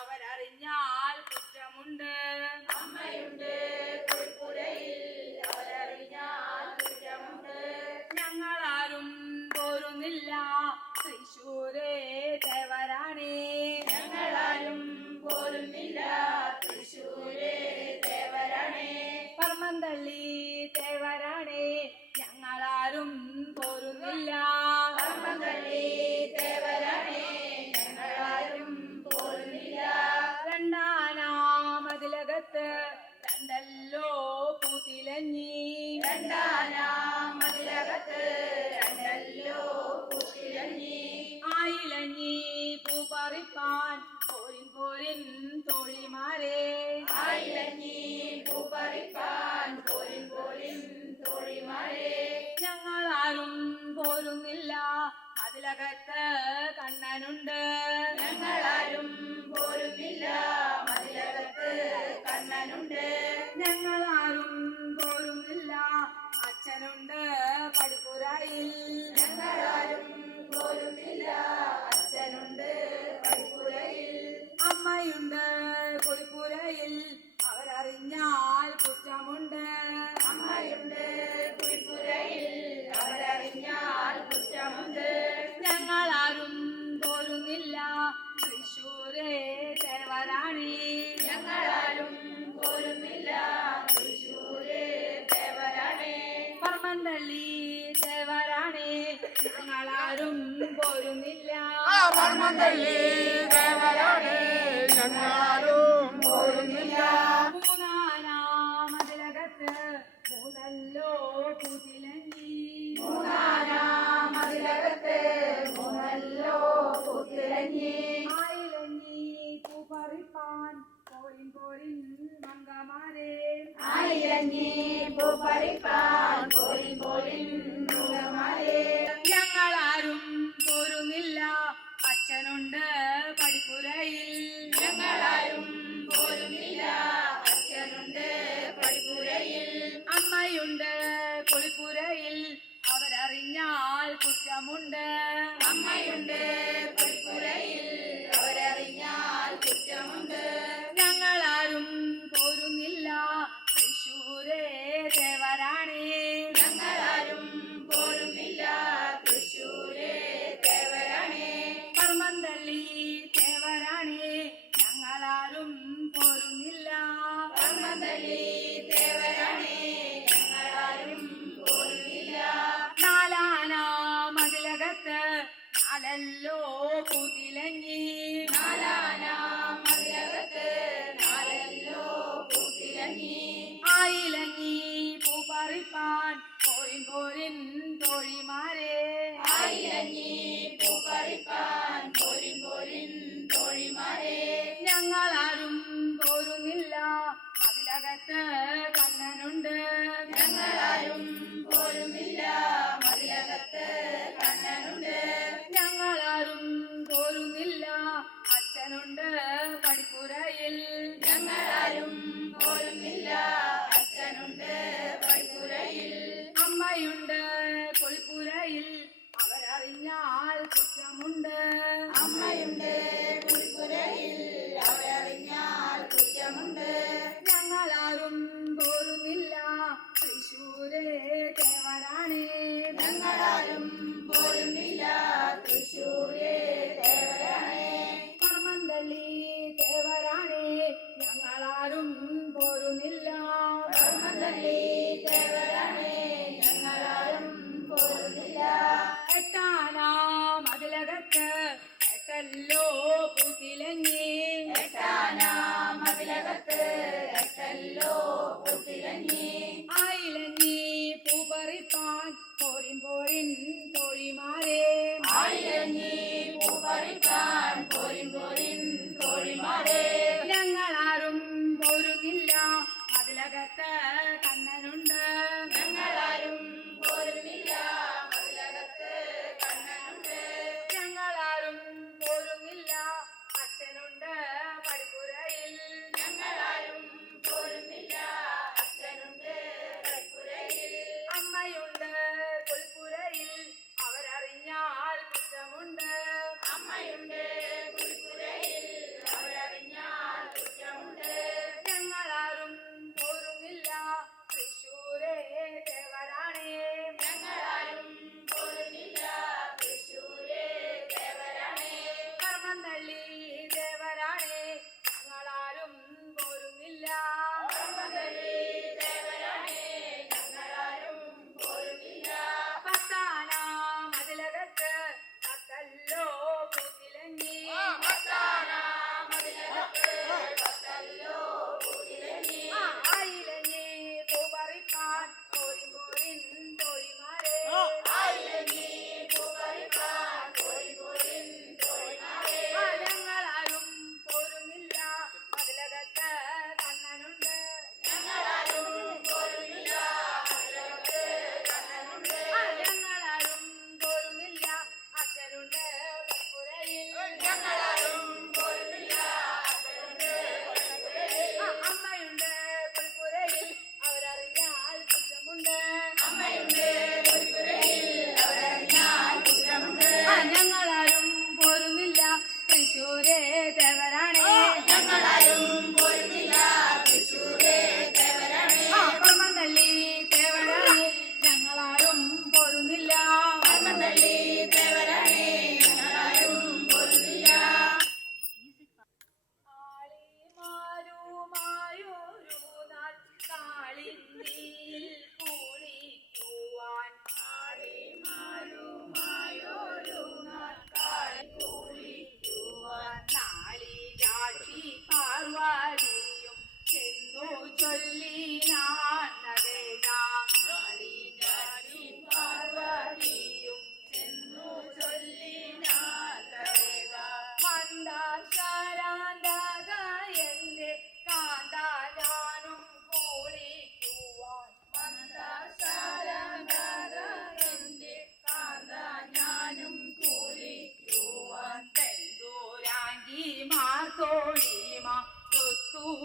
അവരറിഞ്ഞാൽ കുറ്റമുണ്ട്. അമ്മയുണ്ട് കുളിപ്പുരയിൽ അവരറിഞ്ഞാൽ കുറ്റമുണ്ട്. ഞങ്ങളാരും പോരുന്നില്ല തൃശ്ശൂരേ ദേവരാണേ. ഞങ്ങളാരും പോരുന്നില്ല തൃശ്ശൂരേ ദേവരാണേ. പർമന്തള്ളി ദേവരാണേ ഞങ്ങളാരും പോരുന്നില്ല. പർമന്തള്ളി ദേവരാണേ ഞങ്ങളാരും പോരുന്നില്ല. രണ്ടാനാം മതിലകത്ത് രണ്ടല്ലോ പൂത്തിലഞ്ഞി. രണ്ടാനാം മതിലകത്ത് രണ്ടല്ലോ പൂത്തിലഞ്ഞി. ആയിലഞ്ഞി പൂ പറിപ്പാൻ പോരിൻ പോരിൻ തോഴിമാരെ. ആയിലഞ്ഞി പൂ പറിപ്പാൻ പോരിൻ പോരിൻ തോഴിമാരെ. ഞങ്ങളാരും പോരുന്നില്ല മതിലകത്ത് കണ്ണനുണ്ട്. ഞങ്ങളാരും പോരുന്നില്ല മതിലകത്ത് കണ്ണനുണ്ട്. ഞങ്ങളാരും പോരുന്നില്ല അച്ഛനുണ്ട് പടിപ്പുരയിൽ. ഞങ്ങളാരും പോരുന്നില്ല അച്ഛനുണ്ട് പടിപ്പുരയിൽ. അമ്മയുണ്ട് കുളിപ്പുരയിൽ അവരറിഞ്ഞാൽ കുറ്റമുണ്ട്. അമ്മയുണ്ട് കുളിപ്പുരയിൽ അവരറിഞ്ഞാൽ കുറ്റമുണ്ട്. ഞങ്ങളാരും പോരുന്നില്ല തൃശ്ശൂരേ ദേവരാണി. ഞങ്ങളാരും പോരുന്നില്ല തൃശ്ശൂരേ ദേവരാണി. പർമന്തള്ളി ദേവരാണി ഞങ്ങളാരും പോരുന്നില്ല. പർമന്തള്ളി ദേവരാണി ഞങ്ങളാരും പോരുന്നില്ല. മൂന്നാനാം മതിലകത്ത് മൂന്നല്ലോ കൂട്ടില മതിലകത്ത് മൂന്നല്ലോ പൂത്തിരഞ്ഞി ആയിലഞ്ഞി പൂപ്പറിപ്പാൻ പോരിൻ പോരിൻ മങ്കമാരെ ആയിരഞ്ഞി പൂപ്പറിപ്പാൻ പോരിൻ പോരിൻ മൃഗമാരെ ഞങ്ങളാരും പോരുന്നില്ല അച്ഛനുണ്ട് പടിപ്പുരയിൽ ഞങ്ങളാരും പോരുന്നില്ല അച്ഛനുണ്ട് പടിപ്പുരയിൽ അമ്മയുണ്ട് കുളിപ്പുരയിൽ അവരറിഞ്ഞാൽ കുറ്റമുണ്ട് അമ്മയുണ്ട് പടിപ്പുരയിൽ അവരറിഞ്ഞാൽ കുറ്റമുണ്ട് ഞങ്ങളാരും പോരുന്നില്ല തൃശ്ശൂരേ ദേവരാണേ ഞങ്ങളാരും പോരുന്നില്ല തൃശ്ശൂരേ ദേവരാണേ കർമ്മന്തള്ളി ദേവരാണേ ഞങ്ങളാരും പോരുന്നില്ല കർമ്മന്തള്ളി ദേവരാണേ ഞങ്ങളാരും പോരുന്നില്ല നാലാന മതിലകത്ത് നാലല്ലോ പൂതിലഞ്ഞി നാലാന മതിലകത്ത് നാലല്ലോ പൂത്തിലഞ്ഞി ആയിലഞ്ഞി പൂപ്പറിപ്പാൻ പോരിൻ പോരിൻ തോഴിമാരെ ആയിരഞ്ഞി പൂപ്പറിപ്പാൻ പോരിൻ പോരിൻ തോഴിമാരെ ഞങ്ങളാരും പോരുന്നില്ല മതിലകത്ത് കണ്ണനുണ്ട് ഞങ്ങളാരും പോരുന്നില്ല മതിലകത്ത് കണ്ണനുണ്ട് ഞങ്ങളാരും പോരുന്നില്ല അച്ഛനുണ്ട് പടിപ്പുരയിൽ ഞങ്ങളാരും പോരുന്നില്ല അച്ഛനുണ്ട് പടിപ്പുരയിൽ അമ്മയുണ്ട് കുളിപ്പുരയിൽ അവരറിഞ്ഞാൽ കുറ്റമുണ്ട് അമ്മയുണ്ട് കുളിപ്പുരയിൽ അവരറിഞ്ഞാൽ കുറ്റമുണ്ട് ഞങ്ങളാരും പോരുന്നില്ല തൃശ്ശൂരേ ദേവരാണേ ഞങ്ങളാരും പോരുന്നില്ല തൃശ്ശൂരേ ദേവരാണേ കർമ്മന്തള്ളി ദേവരാണേ ഞങ്ങളാരും പോരുന്നില്ല കർമ്മന്തള്ളി ദേവരാണേ ഞങ്ങളാരും പോരുന്നില്ല എട്ടാന മതിലകത്ത് എട്ടല്ലോ പൂത്തിലഞ്ഞി എട്ടാന മതിലകത്ത് എട്ടല്ലോ പൂത്തിലഞ്ഞി ആയിലഞ്ഞി പൂപ്പറിപ്പാൻ പോരിൻ പോരിൻ തോഴിമാരെ ആയിരഞ്ഞി പൂപ്പറിപ്പാൻ പോരിൻ പോരിൻ തോഴിമാരെ ഞങ്ങളാരും പോരുന്നില്ല മതിലകത്ത് കണ്ണനുണ്ട് ഞങ്ങളാരും പോരുന്നില്ല മതിലകത്ത് കണ്ണനുണ്ട് ഞങ്ങളാരും പോരുന്നില്ല അച്ഛനുണ്ട് പടിപ്പുരയിൽ ഞങ്ങളാരും പോരുന്നില്ല അച്ഛനുണ്ട് പടിപ്പുരയിൽ അമ്മയുണ്ട് കുളിപ്പുരയിൽ അവരറിഞ്ഞാൽ കുറ്റമുണ്ട് അമ്മയുണ്ട് കുളിപ്പുരയിൽ അവരറിഞ്ഞാൽ കുറ്റമുണ്ട് ഞങ്ങളാരും പോരുന്നില്ല തൃശ്ശൂരേ ദേവരാണേ ഞങ്ങളാരും പോരുന്നില്ല തൃശ്ശൂരേ ദേവരാണേ കർമ്മന്തള്ളി ദേവരാണേ ഞങ്ങളാരും പോരുന്നില്ല കർമ്മന്തള്ളി ദേവരാണേ ഞങ്ങളാരും പോരുന്നില്ല പത്താന മതിലകത്ത് പത്തല്ലോ പൂത്തിലഞ്ഞി പത്താന മതിലകത്ത് പത്തല്ലോ പൂത്തിലഞ്ഞി ആയിലഞ്ഞി പൂപ്പറിപ്പാൻ പോരിൻ പോരിൻ തോഴിമാരെ ആയിരഞ്ഞി പൂപ്പറിപ്പാൻ പോരിൻ പോരിൻ തോഴിമാരെ ഞങ്ങളാരും പോരുന്നില്ല മതിലകത്ത് കണ്ണനുണ്ട് ഞങ്ങളാരും പോരുന്നില്ല മതിലകത്ത് കണ്ണനുണ്ട് ഞങ്ങളാരും പോരുന്നില്ല അച്ഛനുണ്ട് പടിപ്പുരയിൽ ഞങ്ങളാരും പോരുന്നില്ല അച്ഛനുണ്ട് പടിപ്പുരയിൽ അമ്മയുണ്ട് കുളിപ്പുരയിൽ അവരറിഞ്ഞാൽ കുറ്റമുണ്ട് അമ്മയുണ്ട് പടിപ്പുരയിൽ അവരറിഞ്ഞാൽ കുറ്റമുണ്ട് ഞങ്ങളാരും പോരുന്നില്ല തൃശ്ശൂരേ ദേവരാണേ ഞങ്ങളാരും പോരുന്നില്ല തൃശ്ശൂരേ ദേവരാണേ കർമ്മന്തള്ളി ദേവരാണേ ഞങ്ങളാരും പോരുന്നില്ല കർമ്മന്തള്ളി ദേവരാണേ ഞങ്ങളാരും പോരുന്നില്ല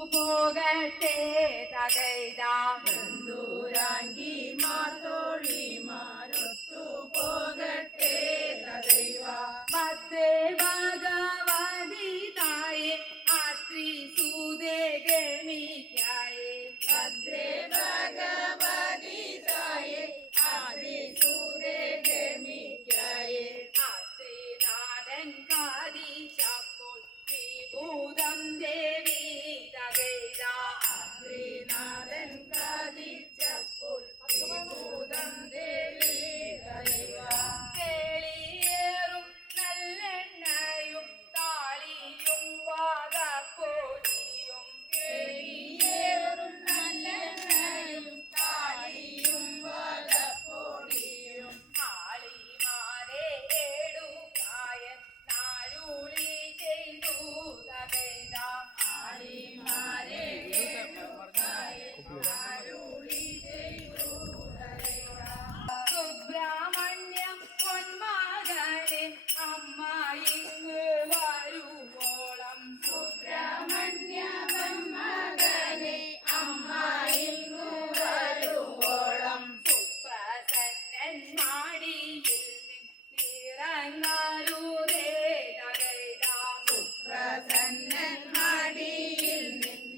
പോകട്ടെ തകൈതാം ബന്ധുരാങ്കി മാതോളിമാരൊത്തു പോകട്ടെ തകൈവ മധ്യേ ഭഗവതി തായെ ആത്രി സൂതേ ഗമിക്കായെ മധ്യേ ഭഗവതി തായെ ആത്രി സൂതേ ഗമിക്കായെ ആത്രിനാഥൻ കാദിശപ്പോൾ വിഭൂതം ദേവി തകൈതാ ആത്രിനാഥൻ കാദിച്ചപ്പോൾ വിഭൂതം ദേവി തകൈവാ കേളിയേറും നല്ലെണ്ണയും താളിയും വാദക്കോലിയും കേളിയേറും നല്ലെണ്ണയും താളിയും വാദക്കോലിയും ആളിമാരെ ഏടുകായൻ നാലുളി ചെയ്തു തകൈതാം ആളിമാരെ ഏടുകായൻ നാലുളി ചെയ്തു തകൈതാം സുബ്രഹ്മണ്യം പൊന്മകനെ അമ്മായിങ്ങ് വരുവോളം സുബ്രഹ്മണ്യ പൊന്മകനെ അമ്മായിങ്ങ് വരുവോളം സുപ്രസന്നൻ മാടിയിൽ നിറങ്ങാലൂരേ തകൈതാം സുപ്രസന്നൻ മാടിയിൽ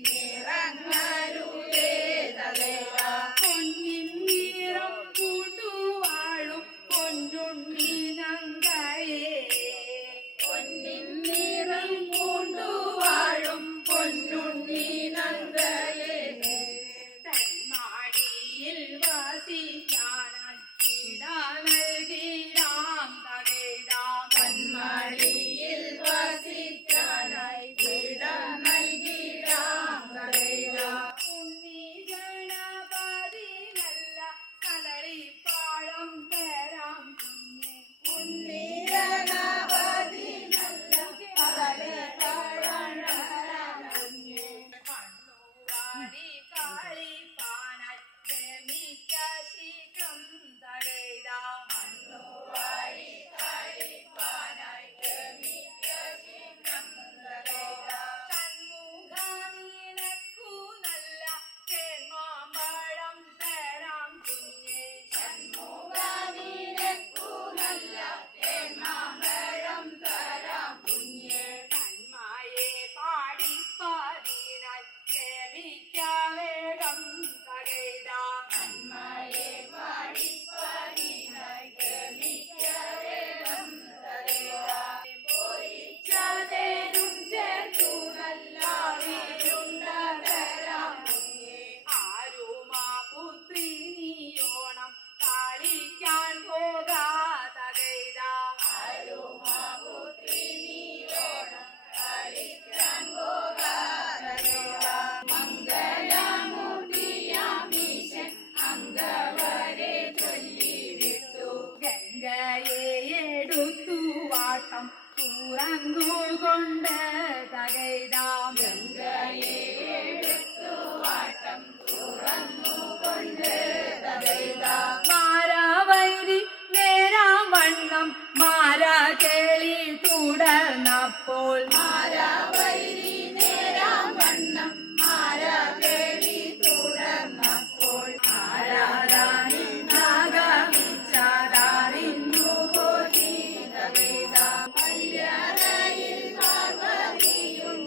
നിറങ്ങാലൂരേ തകൈതാം പൊന്നിൻ നിറം പൂണ്ടുവാഴും പൊന്നുണ്ണി നങ്കയേ പൊന്നിൻ നിറം പൂണ്ടുവാഴും പൊന്നുണ്ണി നങ്കയേ തന്മാടിയിൽ വസിക്കാനായി ഇട നൽകിടാം തകൈതാം തന്മാടിയിൽ വസിക്കാനായി ഇട നൽകിടാം തകൈതാം ഉണ്ണി ഗണപതി നല്ല കദളിപ്പാഴം തരാം കുഞ്ഞെ ഉണ്ണി ഗണപതി നല്ല കദളിപ്പാഴം തരാം കുഞ്ഞെ മണ്ണുവാടി കാളിപ്പാനായി ഗമിക്ക ശീഘ്രം തകൈതാം മണ്ണുവാടി കാളിപ്പാനായി ഗമിക്ക ശീഘ്രം തകൈതാം ഷൺമുഖ നിനക്കു നല്ല തേന്മാമ്പഴം തരാം കുഞ്ഞെ ഷൺമുഖ നിനക്കു നല്ല തേന്മാമ്പഴം തരാം കുഞ്ഞെ നന്മയെ പാടിപ്പതിനായി ഗമിക്ക വേഗം തകൈതാം നന്മയെ പാടിപ്പതിനായി ഗമിക്ക വേഗം തകൈതാം പൊരിച്ചതേനും ചേർത്തു നല്ല വീരുണ്ട തരാം കുഞ്ഞെ ആരുമാ പുത്രി നീയോണം കളിക്കാൻ പോകാ തകൈതാം ആരുമാ പുത്രി നീയോണം കളിക്കാൻ പോകാ തകൈതാം മംഗളമൂർത്തിയാമീശൻ അംഗവരെ ചൊല്ലിവിട്ടു ഗംഗയെ എടുത്തു വാട്ടം തുറന്നുകൊണ്ട് തകൈതാം ഗംഗയെ എടുത്തു വാട്ടം തുറന്നുകൊണ്ട് തകൈതാം മാരാവൈരി നേരാം വണ്ണം മാര കേളി തുടർന്നപ്പോൾ മാരാവൈരി നേരാം വണ്ണം മാര കേളി തുടർന്നപ്പോൾ ആരാധാനി നാഗമിച്ചാറിന്നു പോറ്റി തകൈതാം കല്യാണയിൽ പാർവതിയും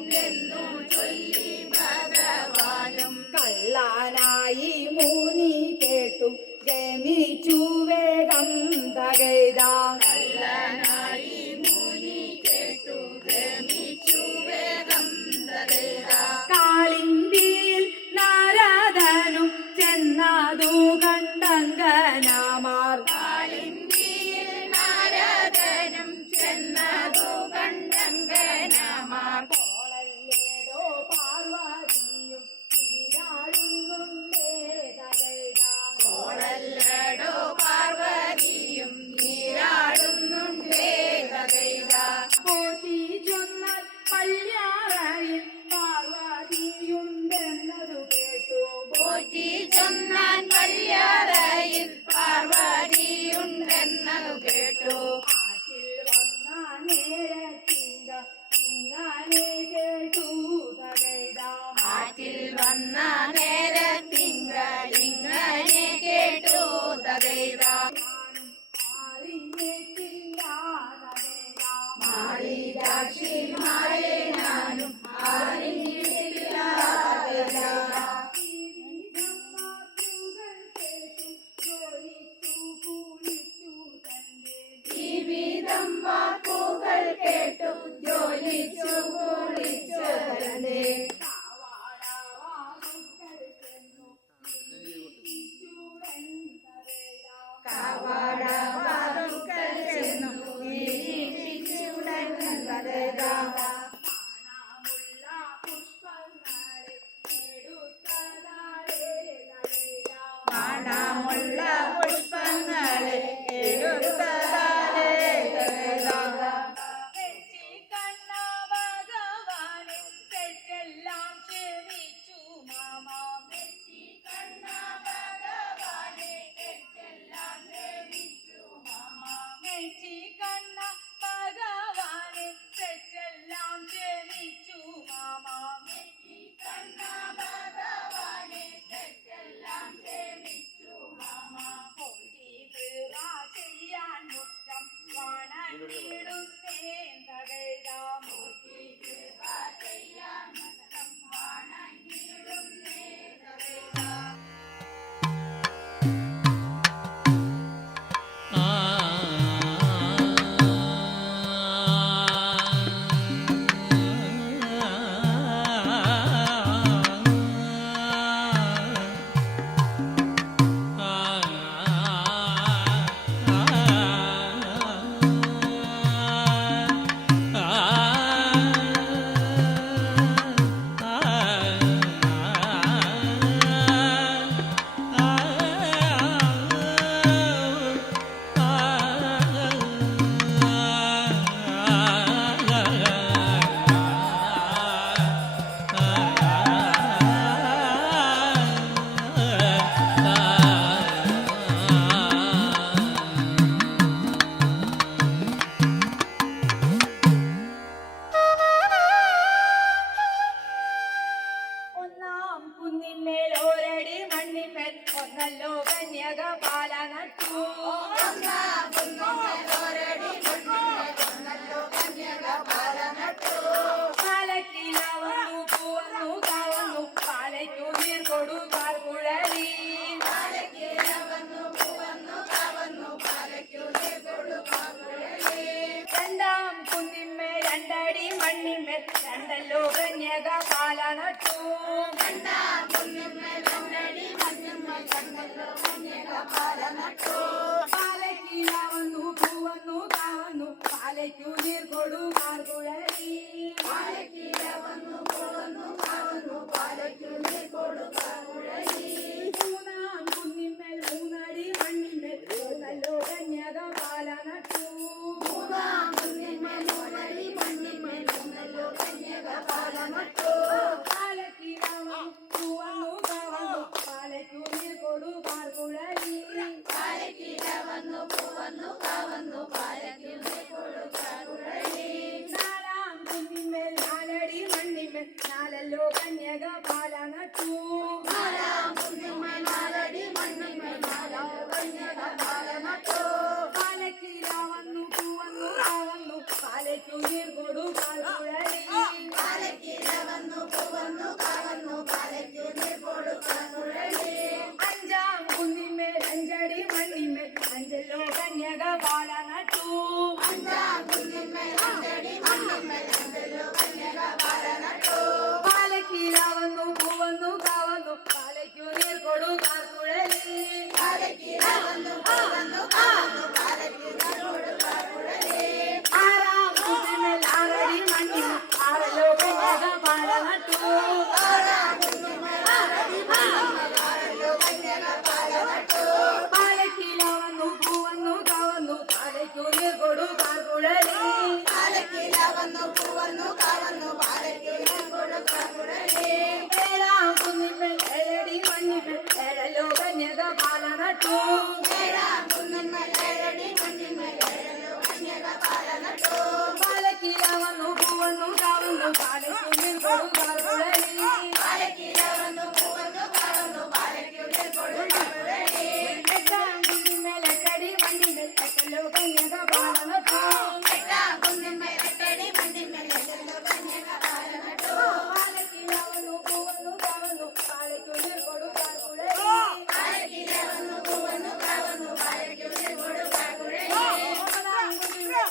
ഒന്നാം കുന്നിന്മേൽ ഒരടി മണ്ണിന്മേൽ ഒന്നല്ലോ കന്യക പാല നട്ടു പാലക്കില വന്നു പൂവന്നു കാവന്നു പാലയ്ക്കു നീർ കൊടുക്കാൽ കുഴലി രണ്ടാം കുന്നിന്മേൽ രണ്ടടി മണ്ണിന്മേൽ രണ്ടല്ലോ കന്യക പാല നട്ടു പാലക്കില വന്നു പൂവന്നു കാവന്നു പാലയ്ക്കു നീർ കൊടുക്കാൽ കുഴലി മൂന്നാം കുന്നിന്മേൽ മൂന്നടി മണ്ണിന്മേൽ മൂന്നല്ലോ കന്യക പാല നട്ടു പാലക്കില വന്നു പൂവന്നു കാവന്നു പാലയ്ക്കു നീർ കൊടുക്കാൽ കുഴലി നാലാം കുന്നിന്മേൽ നാലടി മണ്ണിന്മേൽ നാലല്ലോ കന്യക പാല നട്ടു പാലക്കില വന്നു പൂവന്നു കാവന്നു പാലയ്ക്കു നീർ കൊടുക്കാൽ കുഴലി അഞ്ചാം കുന്നിന്മേൽ അഞ്ചടി മണ്ണിന്മേൽ അഞ്ചല്ലോ കന്യക പാല നട്ടു പാലക്കില വന്നു പൂവന്നു കാവന്നു പാലയ്ക്കു നീർ കൊടുക്കാൽ കുഴലി ആറാം കുന്നിന്മേൽ ആറടി മണ്ണിന്മേൽ ആറല്ലോ കന്യക പാല നട്ടു പാലക്കില വന്നു പൂവന്നു കാവന്നു പാലയ്ക്കു നീർ കൊടുക്കാൽ കുഴലി ഏഴാം കുന്നിന്മേൽ ഏഴടി മണ്ണിന്മേൽ ഏഴല്ലോ കന്യക പാല നട്ടു പാലക്കില വന്നു പൂവന്നു കാവന്നു പാലയ്ക്കു നീർ കൊടുക്കാൽ കുഴലി എട്ടാം കുന്നിന്മേൽ എട്ടടി മണ്ണിന്മേൽ എട്ടല്ലോ കന്യക പാല നട്ടു പാലക്കില വന്നു പൂവന്നു കാവന്നു പാലയ്ക്കു നീർ കൊടുക്കാൽ കുഴലി ഒമ്പതാം കുന്നിന്മേൽ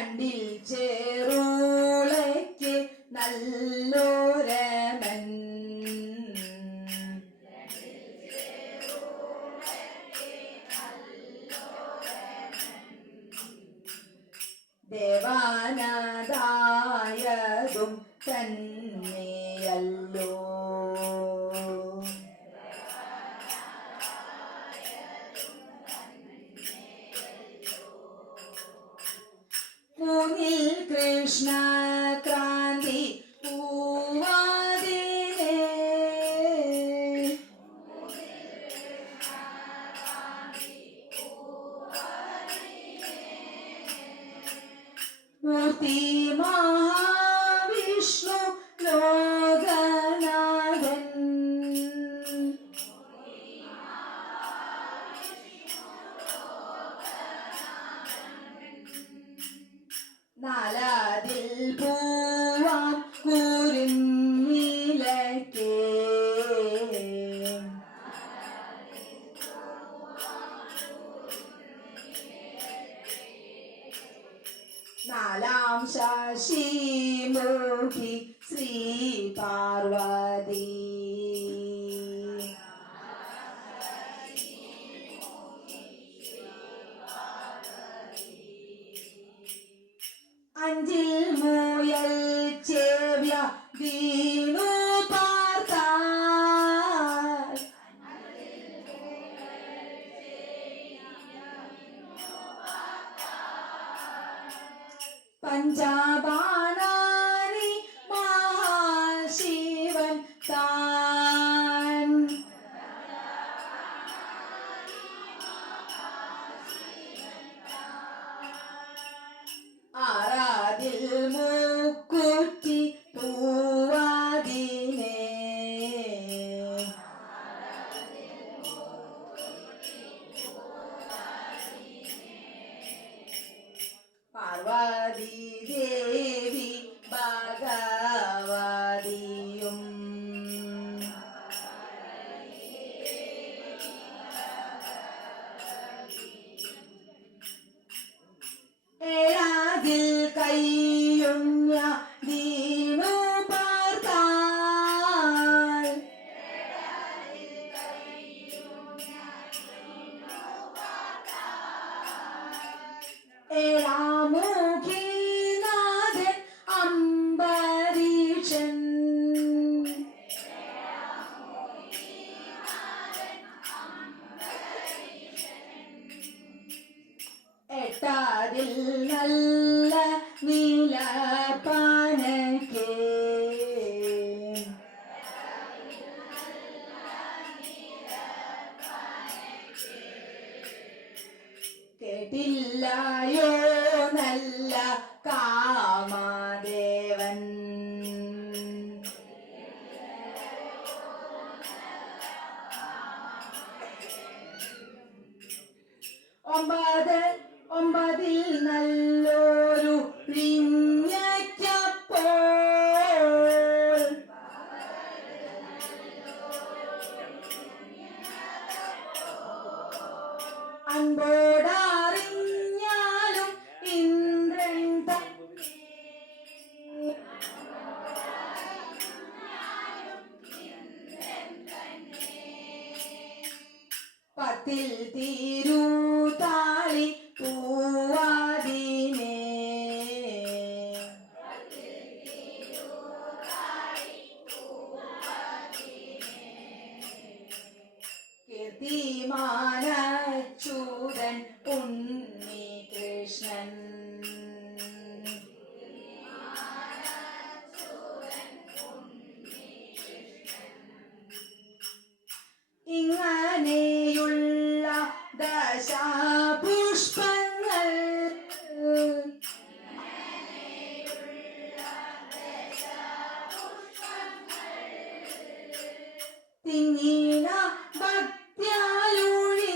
രണ്ടിൽ ചേറൂളയ്ക്ക് നല്ലോരമൻ ദേവാനാദായതും തന്നെയല്ലോ. മുന്നിൽ കൃഷ്ണ ക്രാന്തി പൂവാതിരേ മൂർത്തി മഹാവിഷ്ണു ലോകനാഥൻ നാലാതിൽ പൂവാം കുരുന്നിലക്കേ നാലാം ശശിമുഖി ശ്രീ പാർവതി അഞ്ചിൽ മുയൽ ചേവ്യ വീണു പാർത്താൽ പഞ്ചാബാണാനി മഹാശിവൻ താൻ ആറാതിൽ മൂക്കുറ്റി പൂവാതിനെ പാർവതി ദേവി ഭഗവതിയും ഏഴാതിൽ കയ്യുഞ്ഞ ദീനു പാർത്താൽ ഏഴാമുഖീനാഥൻ അംബരീഷൻ എട്ടാതിൽ നല്ല നീലപ്പാനക്കേ കേട്ടില്ലായോ നല്ല കാമദേവൻ ഒമ്പതിൽ നല്ലൊരു പിഞ്ഞയ്ക്കപ്പോൾ അൻപോടറിഞ്ഞാലും ഇന്ദ്രൻ പത്തിൽ തിരുതാളി പൂവാതിനെ കീർത്തിമാനച്യുതൻ ഉണ്ണികൃഷ്ണൻ ഇങ്ങനെയുള്ള ദശപുഷ്പങ്ങൾ തിങ്ങിന ഭക്ത്യാലുഴി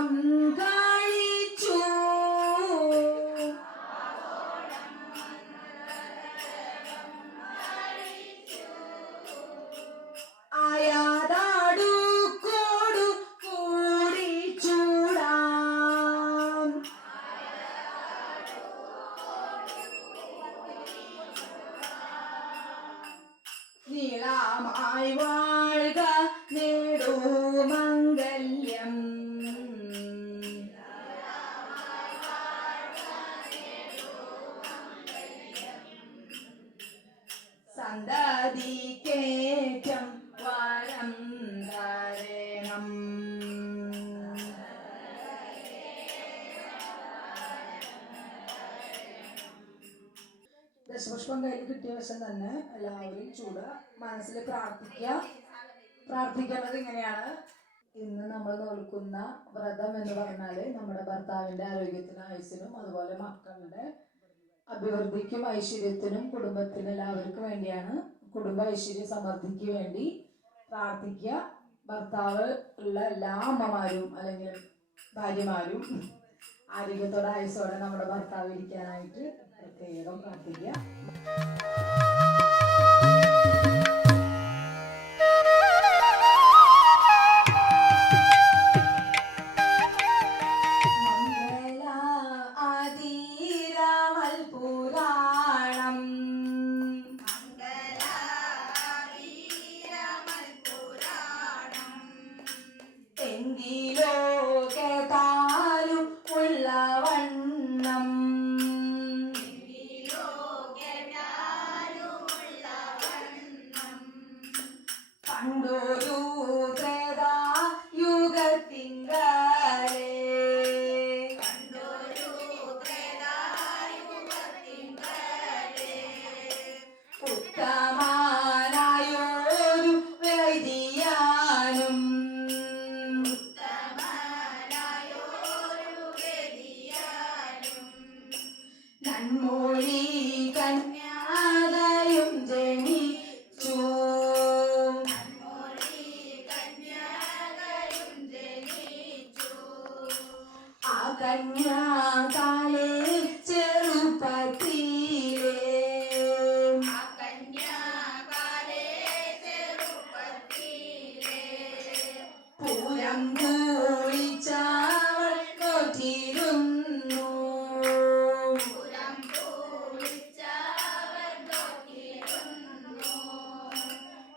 ആഘോഷം കഴിച്ചു ആയാതാടുക്കോടു കൂടി ചൂടാം നീളമായി വാഴ്ക നേടുമംഗല്യം സന്തതിക്കേറ്റം വരം തരണം ദശപുഷ്പം കയ്യിൽ കിട്ടിയ വശം തന്നെ എല്ലാവരും ചൂട് മനസ്സിൽ പ്രാർത്ഥിക്കേണ്ടത് ഇങ്ങനെയാണ്. ഇന്ന് നമ്മൾ നോൽക്കുന്ന വ്രതം എന്ന് പറഞ്ഞാല് നമ്മുടെ ഭർത്താവിന്റെ ആരോഗ്യത്തിനും ആയുസ്സിനും അതുപോലെ മക്കളുടെ അഭിവൃദ്ധിക്കും ഐശ്വര്യത്തിനും കുടുംബത്തിനും എല്ലാവർക്കും വേണ്ടിയാണ്. കുടുംബ ഐശ്വര്യ സമൃദ്ധിക്ക് വേണ്ടി പ്രാർത്ഥിക്കുക. ഭർത്താവ് ഉള്ള എല്ലാ അമ്മമാരും അല്ലെങ്കിൽ ഭാര്യമാരും ആരോഗ്യത്തോടെ ആയുസ്സോടെ നമ്മുടെ ഭർത്താവ് ഇരിക്കാനായിട്ട് പ്രത്യേകം പ്രാർത്ഥിക്കുക. പണ്ടൊരു ഉത്തമനായൊരു വൈദിയാനും നന്മൊഴി കന്യാലയും ജനിച്ചു. ആ കന്യാകാലേ ചെറുപ്പത്തിലേ പൂരം കുളിച്ചവൾ നോറ്റിരുന്നു.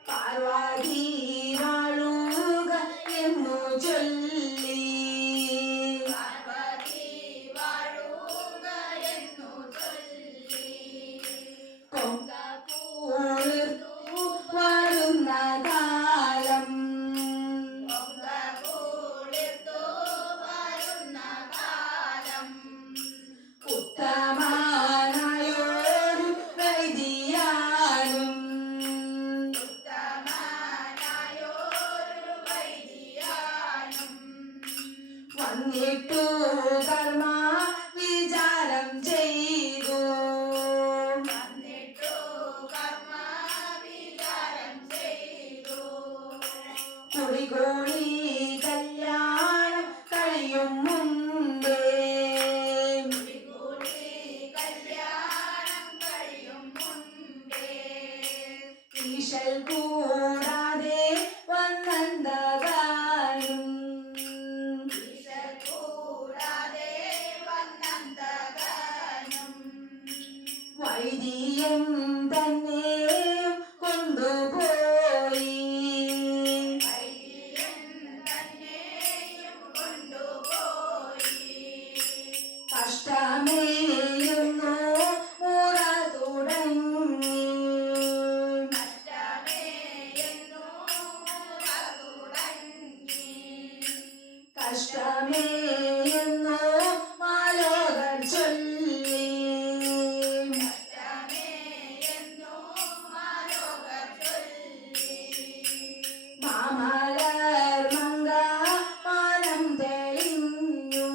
പാർവതി വാഴുക എന്നു ചൊല്ലി കൊങ്ക പൂളിർത്തു വരുന്ന കാലം ഉത്തമനായൊരു വൈദിയാനും വന്നിട്ടു കർമ്മ വിചാരം ചെയ്തു. കുടികൂടി കല്യാണം കഴിയും മുമ്പേ ഈശൽ കൂടാതെ വന്നന്തകാലും വൈദികൻ തന്നെയും കൊണ്ടുപോയി. കഷ്ടമേയുന്നു മുറ തുടങ്ങി. കഷ്ടമേയുന്നു മാലോകർ ചൊല്ലി. മാമലർ മങ്ക മാനം തെളിഞ്ഞു.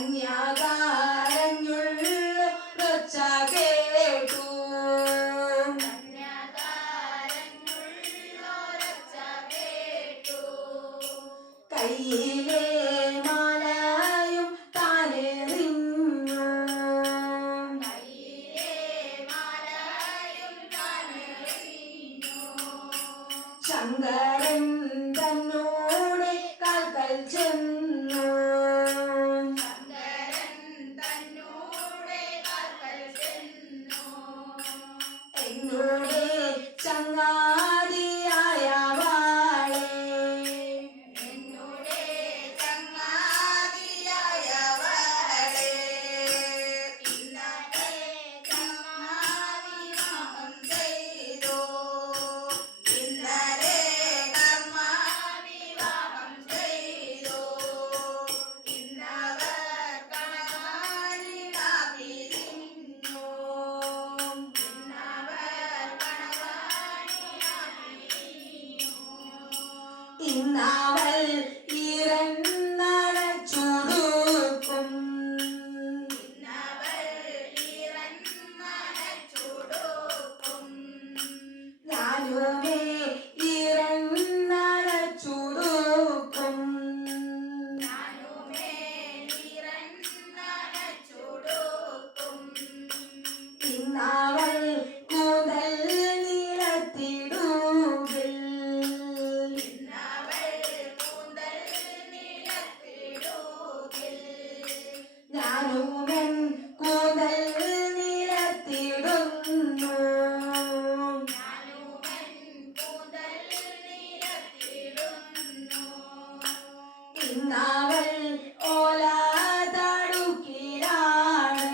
കന്യാകാരഞ്ഞുള്ളൊച്ച കേട്ടു കയ്യിലെ മാലയും താനെറിഞ്ഞു ശങ്കരൻ തന്നോട് കാൽക്കൽ ചെന്നു എന്നോട് ചങ്ങാതിയായവാളെ ഇന്നവൾ ഇറന്നടച്ചുടുക്കും ഞാനുമേ ഇറന്നടച്ചുടുക്കും ഇന്നവൾ കൂതൽ നിലത്തിടുകിൽ ഞാനുമൻ കൂതൽ നിലത്തിടുന്നു ഇന്നവൾ ഓല തടുക്കിലാണ്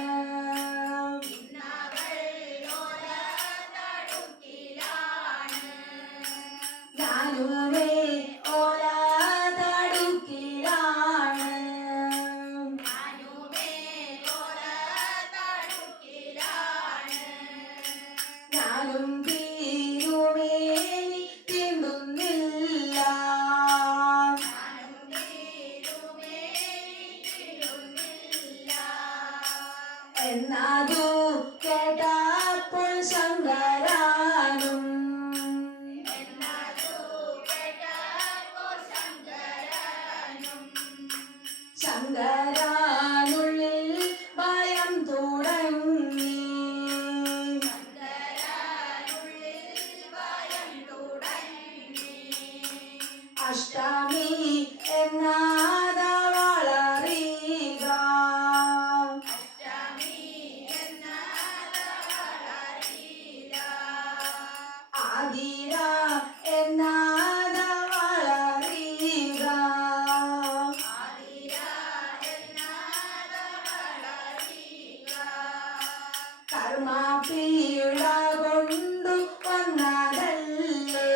ഞാനുമേ ഓല തടുക്കിലാണ് ഞാനും തീരുമേനി തിന്നുന്നില്ല എന്നതു കേട്ടപ്പോൾ ശങ്കരാനും ശങ്കരാനുള്ളിൽ ഭയം തുടങ്ങി അഷ്ടമി എന്നാത വളറിക ആതിര എന്നാത വളറിക കർമ്മപീഡ കൊണ്ടു വന്നതല്ലേ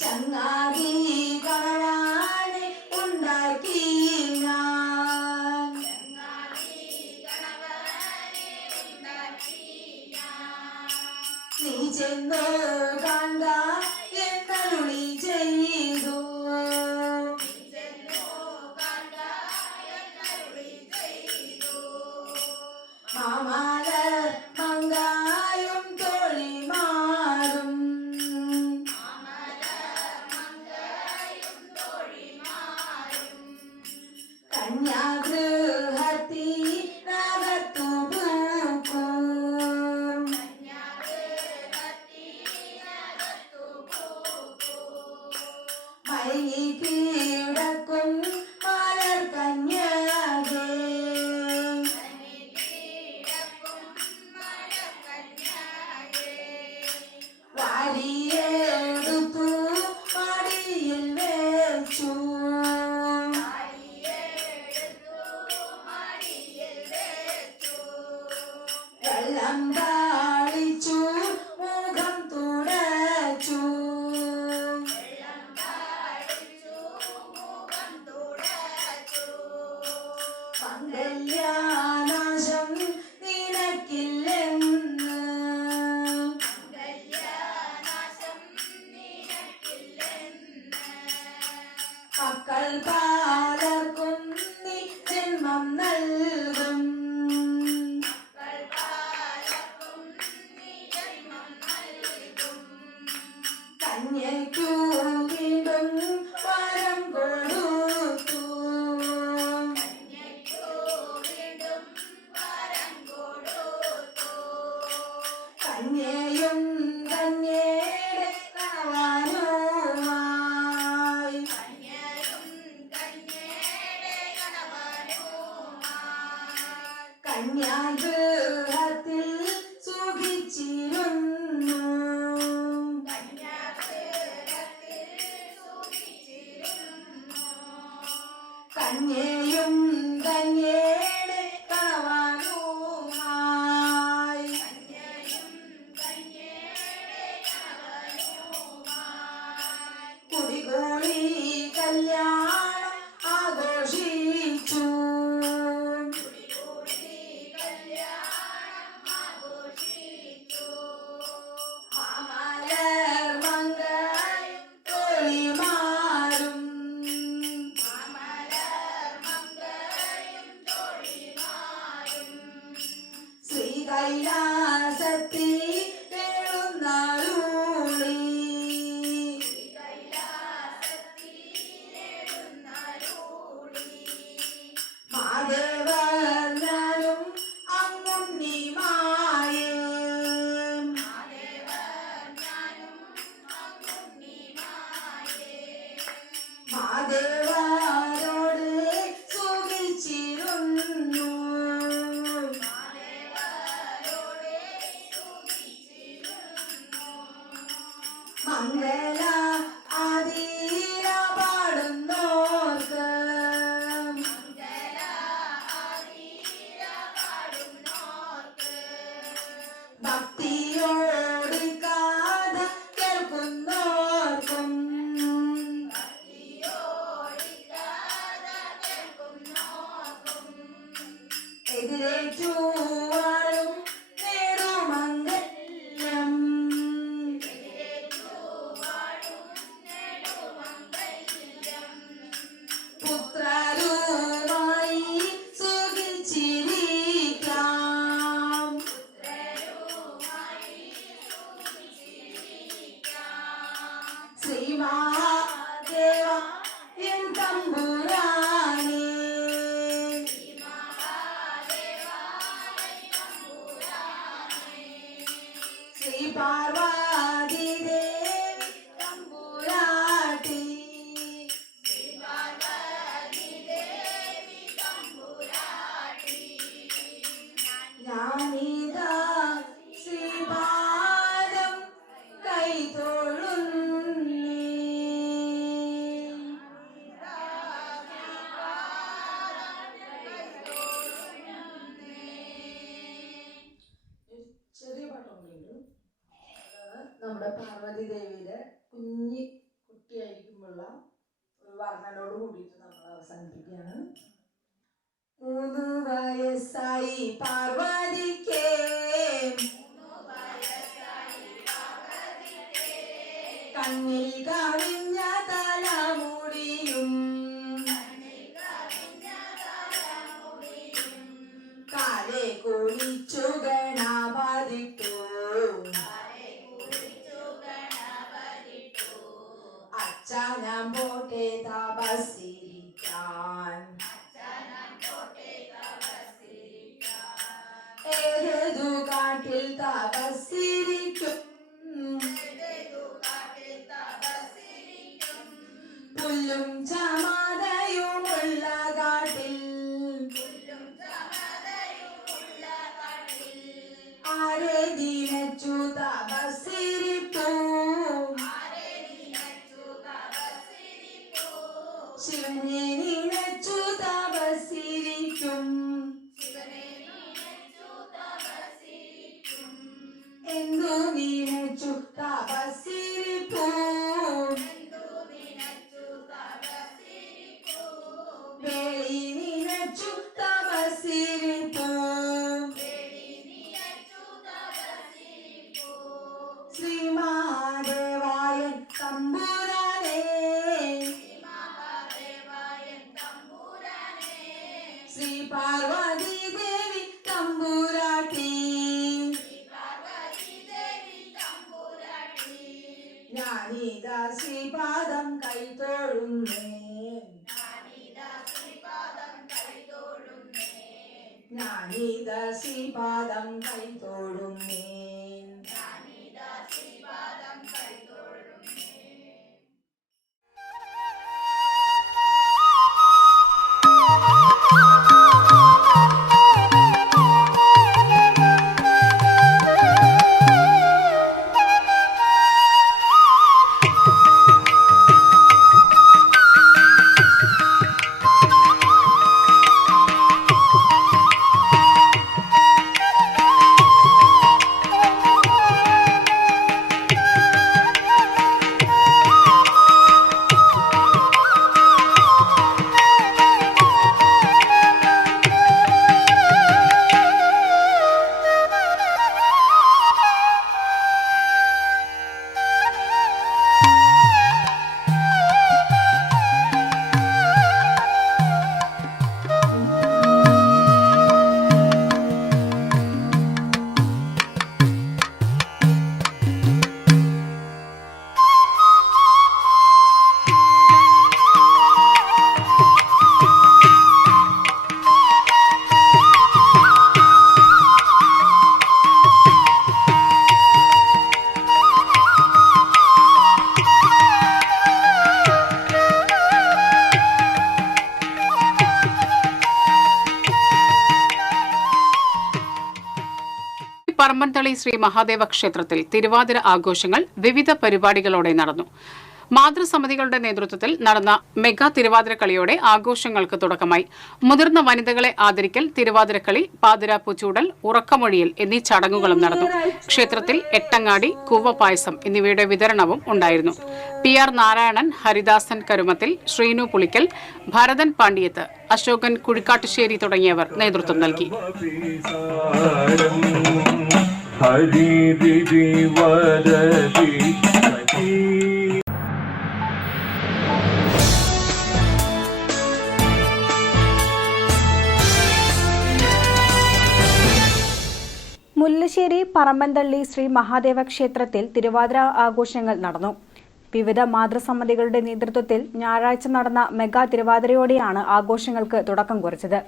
ചങ്ങാതി കളവാനെ ഉണ്ടാക്കി ഞാൻ നീ ചെന്നു കണ്ട എന്നരുളി ചെയ്തു മാമാല മങ്കായും തോളിമാറും കന്യാഗൃഹത്തിനകത്തു പൂക്കും മയങ്ങി കിടക്കും മലർ കന്യാകേ വാരിയെടുത്തു മടിയിൽ വെച്ചു വെള്ളം താളിച്ചു മുഖം തുടച്ചു മംഗല്യാനാശം നിനക്കില്ലെന്ന് മക്കൾ പലർക്കും നീ ജന്മം നൽകും കന്യയ്ക്കു വീണ്ടും വരം കൊടുത്തു കന്യയും കന്യയുടെ കണവാനുമായി കന്യാഗൃഹത്തിൽ സുഖിച്ചിരുന്നു കന്യയും കന്യയുടെ കണവാനുമായി കുടികൂടി കല്യാണം ആഘോഷിച്ചു മാമലർ മംഗയും തോളിമാറും ശ്രീകൈലാസത്തിൽ എഴുന്നരുളി മാധവനും അങ്ങുണ്ണിമായേ മാധവരോട് സുഖിച്ചിരുന്നു മംഗള ആദീന പാടുന്നോർക്ക് ഭക്തിയോട് കഥ കേൾക്കുന്നോർക്കും എതിരേറ്റുവാഴും നേടുമംഗല്യം പുത്രരുമായി സുഖിച്ചിരിക്കാം ശ്രീമഹാദേവ എൻ തമ്പുരാനേ ശ്രീ പാർവതി ദേവി തമ്പുരാട്ടി ഞാനിതാ ശ്രീപാദം കൈതൊഴുന്നേ ചെറിയ പാട്ടുണ്ട് നമ്മുടെ പാർവതി ദേവിയുടെ കുഞ്ഞി പാടോട് കൂടിയിട്ട് നമ്മൾ അവസാനിപ്പിക്കുകയാണ്. 3 വയസ്സായി പാർവതിക്കേ, കണ്ണിൽ കവിഞ്ഞ തലമുടിയും കാലെ കുളിച്ചു ഗണപതിട്ടു, അച്ഛ ഞാൻ പോട്ടെ തപസ്സിരിക്കാൻ, ഏതു കാട്ടിൽ തപസ്സിരിക്കും, പുല്ലും ചമതയുമുള്ള കാട്ടിൽ, ആരെ ദിനച്ചു തപസ്സിരിപ്പൂ, ശിവനെ നിനച്ചു തപസ്സിരിക്കും, എന്തു നിനച്ചു തപസ്സിരിപ്പൂ, വേളി നിനച്ചു തപസ്സിരിപ്പൂ, ശ്രീ മഹാദേവായൻ തമ്പുരാനേ, ശ്രീ പാർവതി ദേവി തമ്പുരാട്ടി, ഞാനിതാ ശ്രീപാദം കൈതൊഴുന്നേ, ഞാനിതാ ശ്രീപാദം കൈതൊഴുന്നേ. പറമ്പൻതളി ശ്രീ മഹാദേവ ക്ഷേത്രത്തിൽ തിരുവാതിര ആഘോഷങ്ങൾ വിവിധ പരിപാടികളോടെ നടന്നു. മാതൃസമിതികളുടെ നേതൃത്വത്തിൽ നടന്ന മെഗാ തിരുവാതിരക്കളിയോടെ ആഘോഷങ്ങൾക്ക് തുടക്കമായി. മുതിർന്ന വനിതകളെ ആദരിക്കൽ, തിരുവാതിരക്കളി, പാതിരാപ്പൂച്ചൂടൽ, ഉറക്കമൊഴിയൽ എന്നീ ചടങ്ങുകളും നടന്നു. ക്ഷേത്രത്തിൽ എട്ടങ്ങാടി, കൂവപ്പായസം എന്നിവയുടെ വിതരണവും ഉണ്ടായിരുന്നു. PR നാരായണൻ, ഹരിദാസൻ കരുമത്തിൽ, ശ്രീനു പുളിക്കൽ, ഭരതൻ പാണ്ഡിയത്ത്, അശോകൻ കുഴിക്കാട്ടുശ്ശേരി തുടങ്ങിയവർ നേതൃത്വം നൽകി. മുല്ലശ്ശേരി പറമ്പൻതള്ളി ശ്രീ മഹാദേവ ക്ഷേത്രത്തിൽ തിരുവാതിര ആഘോഷങ്ങൾ നടന്നു. വിവിധ മാതൃസമിതികളുടെ നേതൃത്വത്തിൽ ഞായറാഴ്ച നടന്ന മെഗാ തിരുവാതിരയോടെയാണ് ആഘോഷങ്ങൾക്ക് തുടക്കം കുറിച്ചത്.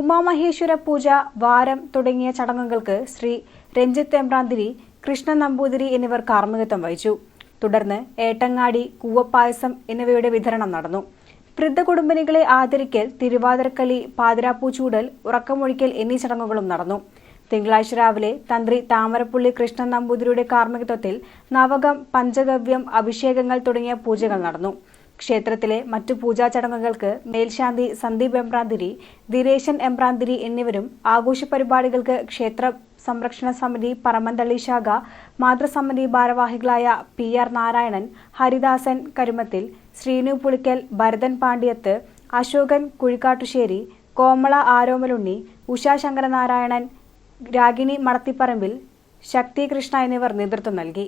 ഉമാമഹേശ്വര പൂജ, വാരം തുടങ്ങിയ ചടങ്ങുകൾക്ക് ശ്രീ രഞ്ജിത്ത് എമ്പ്രാന്തിരി, കൃഷ്ണൻ നമ്പൂതിരി എന്നിവർ കാർമ്മികത്വം വഹിച്ചു. തുടർന്ന് ഏട്ടങ്ങാടി, കൂവപ്പായസം എന്നിവയുടെ വിതരണം നടന്നു. വൃദ്ധ കുടുംബിനികളെ ആദരിക്കൽ, തിരുവാതിരക്കളി, പാതിരാപ്പൂച്ചൂടൽ, ഉറക്കമൊഴിക്കൽ എന്നീ ചടങ്ങുകളും നടന്നു. തിങ്കളാഴ്ച രാവിലെ തന്ത്രി താമരപ്പുള്ളി കൃഷ്ണൻ നമ്പൂതിരിയുടെ കാർമ്മികത്വത്തിൽ നവകം, പഞ്ചഗവ്യം, അഭിഷേകങ്ങൾ തുടങ്ങിയ പൂജകൾ നടന്നു. ക്ഷേത്രത്തിലെ മറ്റു പൂജാ ചടങ്ങുകൾക്ക് മേൽശാന്തി സന്ദീപ് എമ്പ്രാന്തിരി, ദിരേശൻ എമ്പ്രാന്തിരി എന്നിവരും ആഘോഷ പരിപാടികൾക്ക് ക്ഷേത്ര സംരക്ഷണ സമിതി പറമ്പന്തള്ളി ശാഖ മാതൃസമിതി ഭാരവാഹികളായ PR നാരായണൻ, ഹരിദാസൻ കരുമത്തിൽ, ശ്രീനു പുളിക്കൽ, ഭരതൻ പാണ്ഡ്യത്ത്, അശോകൻ കുഴിക്കാട്ടുശ്ശേരി, കോമള ആരോമലുണ്ണി, ഉഷാ ശങ്കരനാരായണൻ, രാഗിണി മടത്തിപ്പറമ്പിൽ, ശക്തി കൃഷ്ണ എന്നിവർ നേതൃത്വം നൽകി.